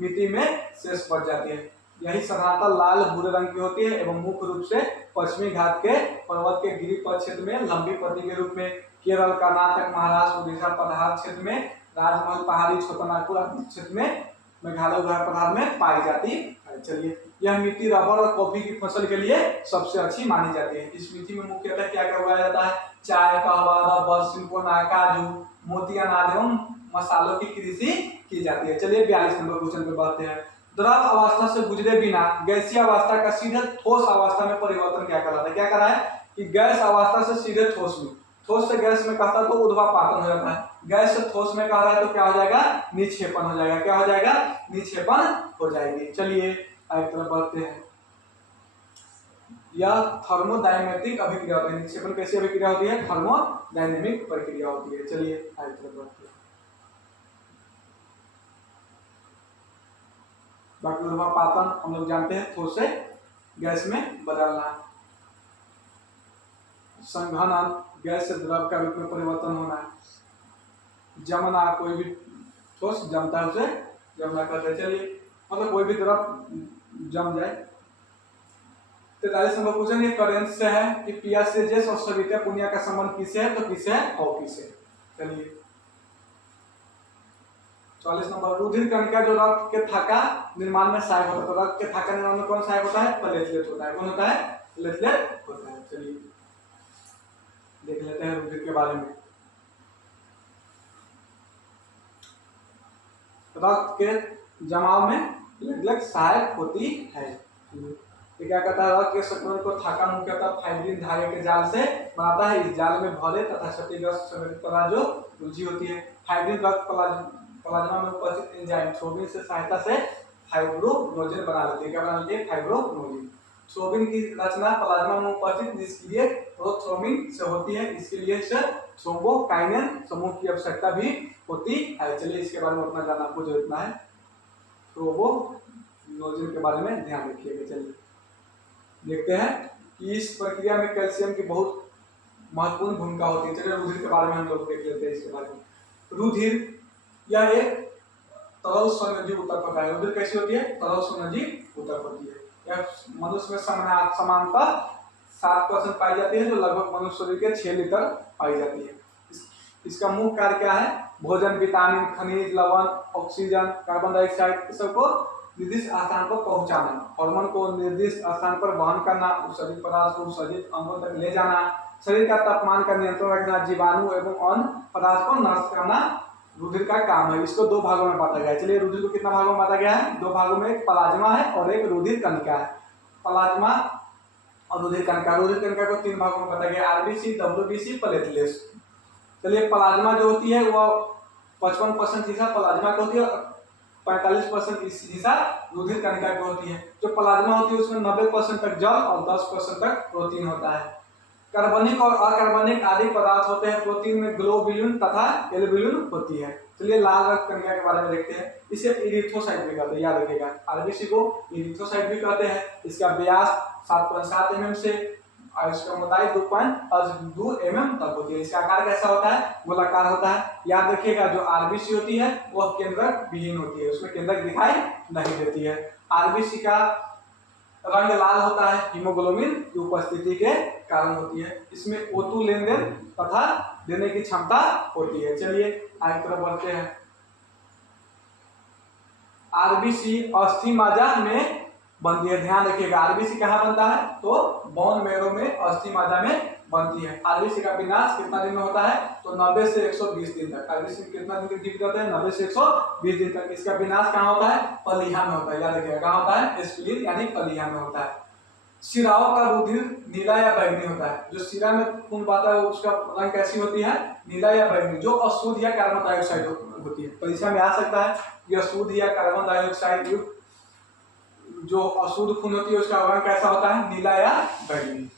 मिट्टी में शेष पड़ जाती है। यही साधारणतः लाल भूरे रंग की होती है एवं मुख्य रूप से पश्चिमी घाट के पर्वत के गिरिपथ क्षेत्र में लंबी पट्टी के रूप में, केरल, कर्नाटक, महाराष्ट्र, उड़ीसा पठार क्षेत्र में, राजमहल पहाड़ी, छोटानागपुर आदि क्षेत्र में, मेघालय उद्यान पठार में पाई जाती है। चलिए यह मिट्टी रबर और कॉफी की फसल के लिए सबसे अच्छी मानी जाती है। इस मिट्टी में मुख्यतः क्या क्या उगाया जाता है? चाय, कहवा, रबर, सिंकोना, काजू, मोती, अनाज एवं मसालों की कृषि की जाती है। चलिए 42 नंबर क्वेश्चन पे बढ़ते हैं, द्रव अवस्था से गुजरे बिना गैसीय अवस्था का सीधे ठोस अवस्था में परिवर्तन क्या कहलाता है? क्या कह रहा है कि गैस अवस्था से सीधे ठोस में, ठोस से गैस में कहता तो ऊर्ध्वापातन हो जाता है, गैस से ठोस में कह रहा है तो क्या हो जाएगा? निक्षेपण हो जाएगा। क्या हो जाएगा? निक्षेपण हो जाएगी। चलिए आगे तरफ बढ़ते हैं, यह थर्मोडायनेमिक अभिक्रिया होती है। निक्षेपण कैसी अभिक्रिया होती है? थर्मोडायनेमिक प्रक्रिया होती है। चलिए आगे तरफ बढ़ते हैं, बाकी ऊर्ध्वापातन हम लोग जानते हैं, ठोस से गैस में बदलना, संघनन गैस से द्रव का रूप में परिवर्तन होना, जमना कोई भी ठोस जमता है उसे जमना कहते हैं। चलिए मतलब कोई भी द्रव जम जाए। 43 नंबर क्वेश्चन ये करेंट से है कि पिया सेजेस और सविता पुनिया का संबंध किसे है? तो किसे है? हॉकी से। चलिए 44 नंबर, रुधिर कणिका जो रक्त के थक्का निर्माण में सहायक होता है, तो रक्त के थक्का निर्माण में कौन सहायक होता है? प्लेटलेट होता है। कौन होता है? प्लेटलेट होता है। चलिए देख लेते हैं रुधिर के बारे में। रक्त के जमाव में प्लेटलेट सहायक होती है। तो क्या कहता है? रक्त के संक्रमण को थक्का मुख्यतः फाइब्रिन धागे के जाल से बनाता है। इस जाल में भरे तथा क्षतिग्रस्त जो उलझी होती है। फाइब्रिन रक्त प्लाज्मा में उपस्थित एंजाइम थ्रोम्बिन से सहायता से फाइब्रोनोजेन बना लेती है। क्या बना लेती है? फाइब्रोनोजेन। थ्रोम्बिन की रचना प्लाज्मा में उपस्थित निष्क्रिय प्रोथ्रोम्बिन से होती है, इसके लिए थ्रोम्बोकाइनेन समूह की आवश्यकता भी होती है। चलिए इसके बारे में उतना जानना आपको जरूरत है, थ्रोम्बोनोजेन के बारे में ध्यान रखिएगा। चलिए देखते हैं कि इस प्रक्रिया में कैल्शियम की बहुत महत्वपूर्ण भूमिका होती है। चलिए रुधिर के बारे में हम लोग देख लेते हैं। इसके बारे में रुधिर यह एक तरल संयोजी ऊतक होता है। रुधिर कैसी होती है? तरल संयोजी ऊतक होती है। यह मनुष्य में समानता 7% पाई जाती है, जो लगभग मनुष्य शरीर के 6 लीटर पाई जाती है। इसका मुख्य कार्य क्या है? भोजन, विटामिन, खनिज, लवण, ऑक्सीजन, कार्बन डाइऑक्साइड सबको निर्दिष्ट स्थान पर पहुंचाना, हार्मोन को निर्दिष्ट स्थान पर वहन करना, उस शरीर पदार्थ को शरीर अंगों तक ले जाना, शरीर का तापमान का नियंत्रण रखना, जीवाणु एवं अन्य पदार्थ को नष्ट करना रुधिर का काम है। इसको 2 भागों में बांटा गया है। चलिए रुधिर को कितना भागों में बांटा गया है? 2 भागों में, एक प्लाज्मा है और एक रुधिर कणिका है। प्लाज्मा और रुधिर कणिका। रुधिर कणिका को 3 भागों में बांटा गया, आरबीसी, डब्ल्यूबीसी, प्लेटलेट्स। चलिए प्लाज्मा जो होती है वो 55% हिस्सा प्लाज्मा की होती है, 45% हिस्सा रुधिर कणिका की होती है। जो प्लाज्मा होती है उसमें 90% तक जल और 10% तक प्रोटीन होता है। कार्बनिक और अकार्बनिक आदि पदार्थ होते हैं। प्रोटीन में ग्लोबुलिन तथा एल्बुलिन होती है। चलिए लाल रक्त कणिका के बारे में देखते हैं। इसे इरिथ्रोसाइट भी कहते हैं, याद रखिएगा। आरबीसी को इरिथ्रोसाइट भी कहते हैं। इसका व्यास 7.7 mm से और इसका मोटाई 2.2 mm तक होती है। इसका आकार कैसा होता है? गोलाकार होता है। याद रखिएगा जो आरबीसी होती है वह केंद्रक विहीन होती है, उसमें केंद्रक दिखाई नहीं देती है। आरबीसी का रंग लाल होता है, हीमोग्लोबिन की उपस्थिति के कारण होती है। इसमें O2 लेन देन तथा देने की क्षमता होती है। चलिए आगे तरफ बढ़ते हैं। आरबीसी अस्थि मज्जा में बनती है। ध्यान रखिएगा आरबीसी कहाँ बनता है? तो बोन मैरो में, अस्थि मज्जा में बनती है। आरबीसी का विनाश कितना दिन में होता है? तो 90 से 120 दिन तक। आरबीसी कितना दिन तक जीवित रहते हैं? 90 से 120 दिन तक। इसका विनाश कहाँ होता है? पलिहा में होता है। याद रखिएगा कहाँ होता है? स्प्लीन यानी पलिहा में होता है। शिराओं का रुधिर नीला या बैंगनी होता है। जो शिरा में खून बहता है उसका रंग कैसी होती है? नीला या बैंगनी, जो अशुद्ध या कार्बन डाइऑक्साइड होती है। परीक्षा में आ सकता है कि अशुद्ध या कार्बन डाइऑक्साइड युक्त जो अशुद्ध खून होती है उसका रंग कैसा होता है? नीला या बैंगनी।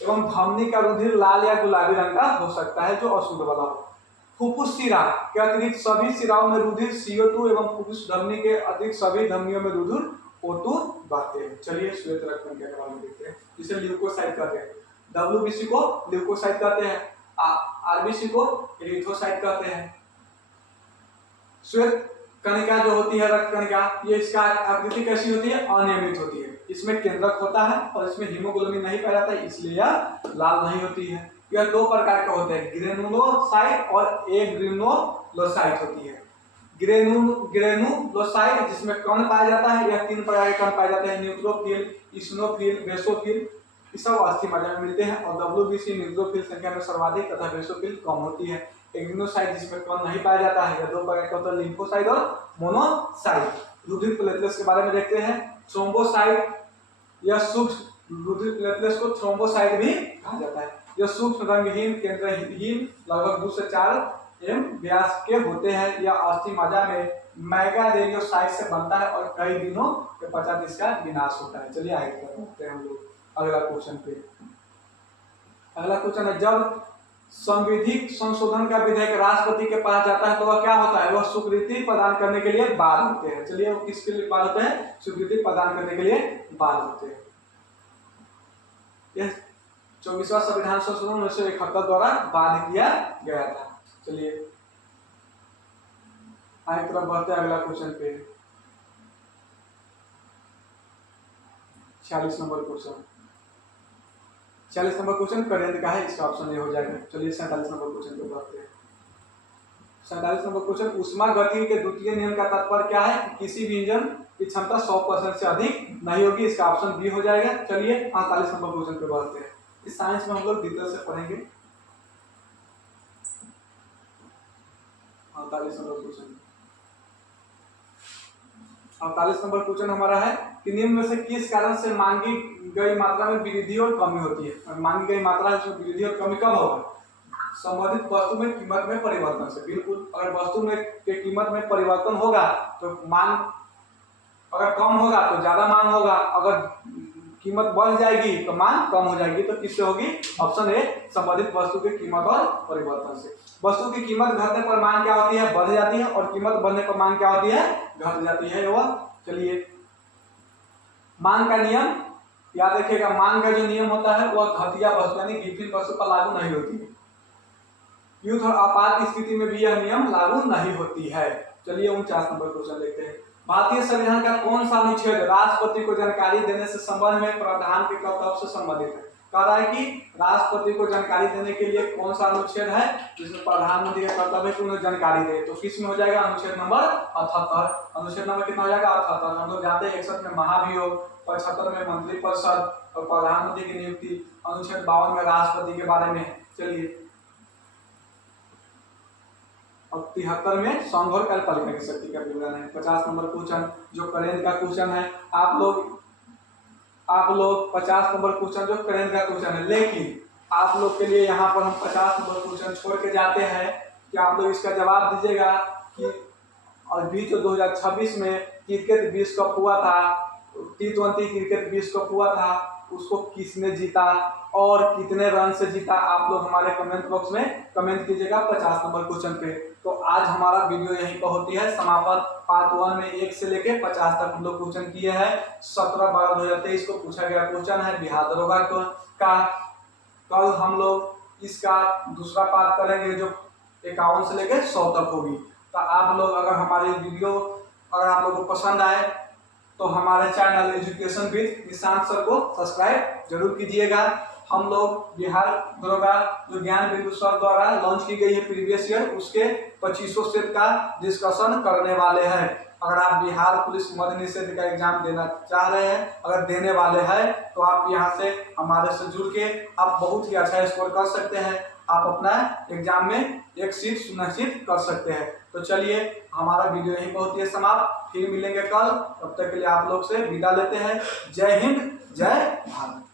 एवं धमनी का रुधिर लाल या गुलाबी रंग का हो सकता है, जो अशुद्ध वाला हो। फुफ्फुस शिरा के अतिरिक्त सभी शिराओं में रुधिर CO2 एवं फुफ्फुस धमनी के अतिरिक्त सभी धमनियों में रुधिर O2 बहते हैं। चलिए श्वेत रक्त कणिका के बारे में देखते हैं, जिसे ल्यूकोसाइट कहते हैं। डब्ल्यूबीसी को ल्यूकोसाइट कहते हैं, आरबीसी को एरिथ्रोसाइट कहते हैं। श्वेत कणिका जो होती है, रक्त कणिका, ये इसका आकृति कैसी होती है? अनियमित होती है। इसमें केंद्रक होता है और इसमें हीमोग्लोबिन नहीं पाया जाता है, इसलिए यह लाल नहीं होती है। यह 2 प्रकार के होते हैं, ग्रेनुलोसाइट और एग्रेनुलोसाइट होती है। ग्रेनुलोसाइट जिसमें कण पाया जाता है, यह 3 प्रकार के कण पाए जाते हैं, न्यूट्रोफिल, इसिनोफिल, बेसोफिल। ये सब अस्थि मज्जा में मिलते हैं। और डब्ल्यूबीसी न्यूट्रोफिल संख्या में सर्वाधिक तथा बेसोफिल कम होती है। एग्रेनुलोसाइट जिसमें कण नहीं पाया जाता है, यह 2 प्रकार के होते हैं, लिम्फोसाइट और मोनोसाइट। रुधिर प्लेटलेट्स के बारे में देखते हैं। थ्रोम्बोसाइट, यह सूक्ष्म रुधिर प्लेटलेट्स को थ्रोम्बोसाइट भी कहा जाता है। यह सूक्ष्म रंगहीन केंद्रहीन लगभग 2 से 4 mm व्यास के होते हैं। यह अस्थि मज्जा में मेगाडेरियोसाइट से बनता है और कई दिनों के पश्चात इसका विनाश होता है। चलिए आगे बढ़ते हैं हम लोग अगला क्वेश्चन पे। अगला क्वेश्चन है, जब संविधिक संशोधन का विधेयक राष्ट्रपति के पास जाता है तो वह क्या होता है? वह स्वीकृति प्रदान करने के लिए बाध्य होते हैं। चलिए वो किसके लिए बाध्य होते हैं? स्वीकृति प्रदान करने के लिए बाध्य होते हैं। यह 24वां संविधान संशोधन 1971 द्वारा बाध्य किया गया था। चलिए आगे तरफ बढ़ते हैं अगला क्वेश्चन पे। 46 number question. 46 number question current का है, इसका ऑप्शन ए हो जाएगा। चलिए 47 नंबर क्वेश्चन पे बढ़ते हैं। 47 नंबर क्वेश्चन, ऊष्मागतिकी के द्वितीय नियम का तात्पर्य क्या है? किसी भी इंजन की क्षमता 100% से अधिक नहीं होगी, इसका ऑप्शन बी हो जाएगा। चलिए 48 नंबर क्वेश्चन पे बढ़ते हैं। इस साइंस में हम लोग डिटेल से पढ़ेंगे। 48 नंबर क्वेश्चन। 48 नंबर क्वेश्चन हमारा है कि निम्न में से किस कारण से मांगी गई मात्रा में वृद्धि और कमी होती है? मांगी गई मात्रा में वृद्धि और कमी कब होगा? संबंधित वस्तु में कीमत में परिवर्तन से। बिल्कुल, अगर वस्तु में के कीमत में परिवर्तन होगा तो मांग, अगर कम होगा तो ज्यादा मांग होगा, अगर कीमत बढ़ जाएगी तो मांग कम हो जाएगी। तो किससे होगी? ऑप्शन ए, संबंधित वस्तु की कीमत और परिवर्तन से। वस्तु की कीमत घटने पर मांग क्या होती है? बढ़ जाती है, और कीमत बढ़ने पर मांग क्या होती है? घट जाती है। वह चलिए मांग का नियम याद रखिएगा। मांग का जो नियम होता है वह घटिया वस्तु यानी गिरती वस्तु पर लागू नहीं होती है। युद्ध और आपात स्थिति में भी यह नियम लागू नहीं होती है। चलिए 49 नंबर क्वेश्चन देखते हैं। भारतीय संविधान का कौन सा अनुच्छेद राष्ट्रपति को जानकारी देने से संबंध में प्रावधान के कर्तव्य से संबंधित है? कह रहा है कि राष्ट्रपति को जानकारी देने के लिए कौन सा अनुच्छेद है जिसमें प्रधानमंत्री का कर्तव्य है कि उन्हें जानकारी दे। तो किस में हो जाएगा? अनुच्छेद नंबर 78। अनुच्छेद नंबर कितना हो जाएगा? 78। हम लोग जानते हैं 61 में महाभियोग, 75 में मंत्रिपरिषद और प्रधानमंत्री की नियुक्ति, अनुच्छेद 52 में राष्ट्रपति के बारे में। चलिए और 73 में संघ और कार्यपालिका की शक्ति का विवरण है। 50 नंबर क्वेश्चन जो करेंट का क्वेश्चन है, आप लोग 50 नंबर क्वेश्चन जो करेंट का क्वेश्चन है, लेकिन आप लोग के लिए यहाँ पर हम 50 नंबर क्वेश्चन छोड़ के जाते हैं कि आप लोग इसका जवाब दीजिएगा कि अभी जो 2026 में क्रिकेट विश्व कप हुआ था, T20 क्रिकेट विश्व कप हुआ था, उसको किसने जीता और कितने रन से जीता। आप लोग हमारे कमेंट बॉक्स में कमेंट कीजिएगा 50 नंबर क्वेश्चन पे। तो आज हमारा वीडियो यहीं पर होती है समापन। पार्ट 1 में 1 से लेके 50 तक हम लोग क्वेश्चन किए हैं। 17/12/2023 को पूछा गया क्वेश्चन है बिहार दरोगा का। कल हम लोग इसका दूसरा पार्ट करेंगे जो 51 से लेके 100 तक होगी। तो आप लोग अगर हमारी वीडियो अगर आप लोगों को पसंद आए तो हमारे channel education with Nishant sir को सब्सक्राइब जरूर कीजिएगा। हम लोग बिहार दरोगा जो ज्ञान बिंदु सर द्वारा लॉन्च की गई है प्रीवियस ईयर, उसके 2500 सेट का डिस्कशन करने वाले हैं। अगर आप बिहार पुलिस मद्य निषेध का एग्जाम देना चाह रहे हैं, अगर देने वाले हैं, तो आप यहाँ से हमारे से जुड़ के आप बहुत ही अच्छा स्कोर कर सकते हैं। आप अपना एग्जाम में एक सीट सुनिश्चित कर सकते हैं। तो चलिए हमारा वीडियो यहीं पर होती है समाप्त। फिर मिलेंगे कल, तब तक के लिए आप लोग से विदा लेते हैं। जय हिंद, जय भारत।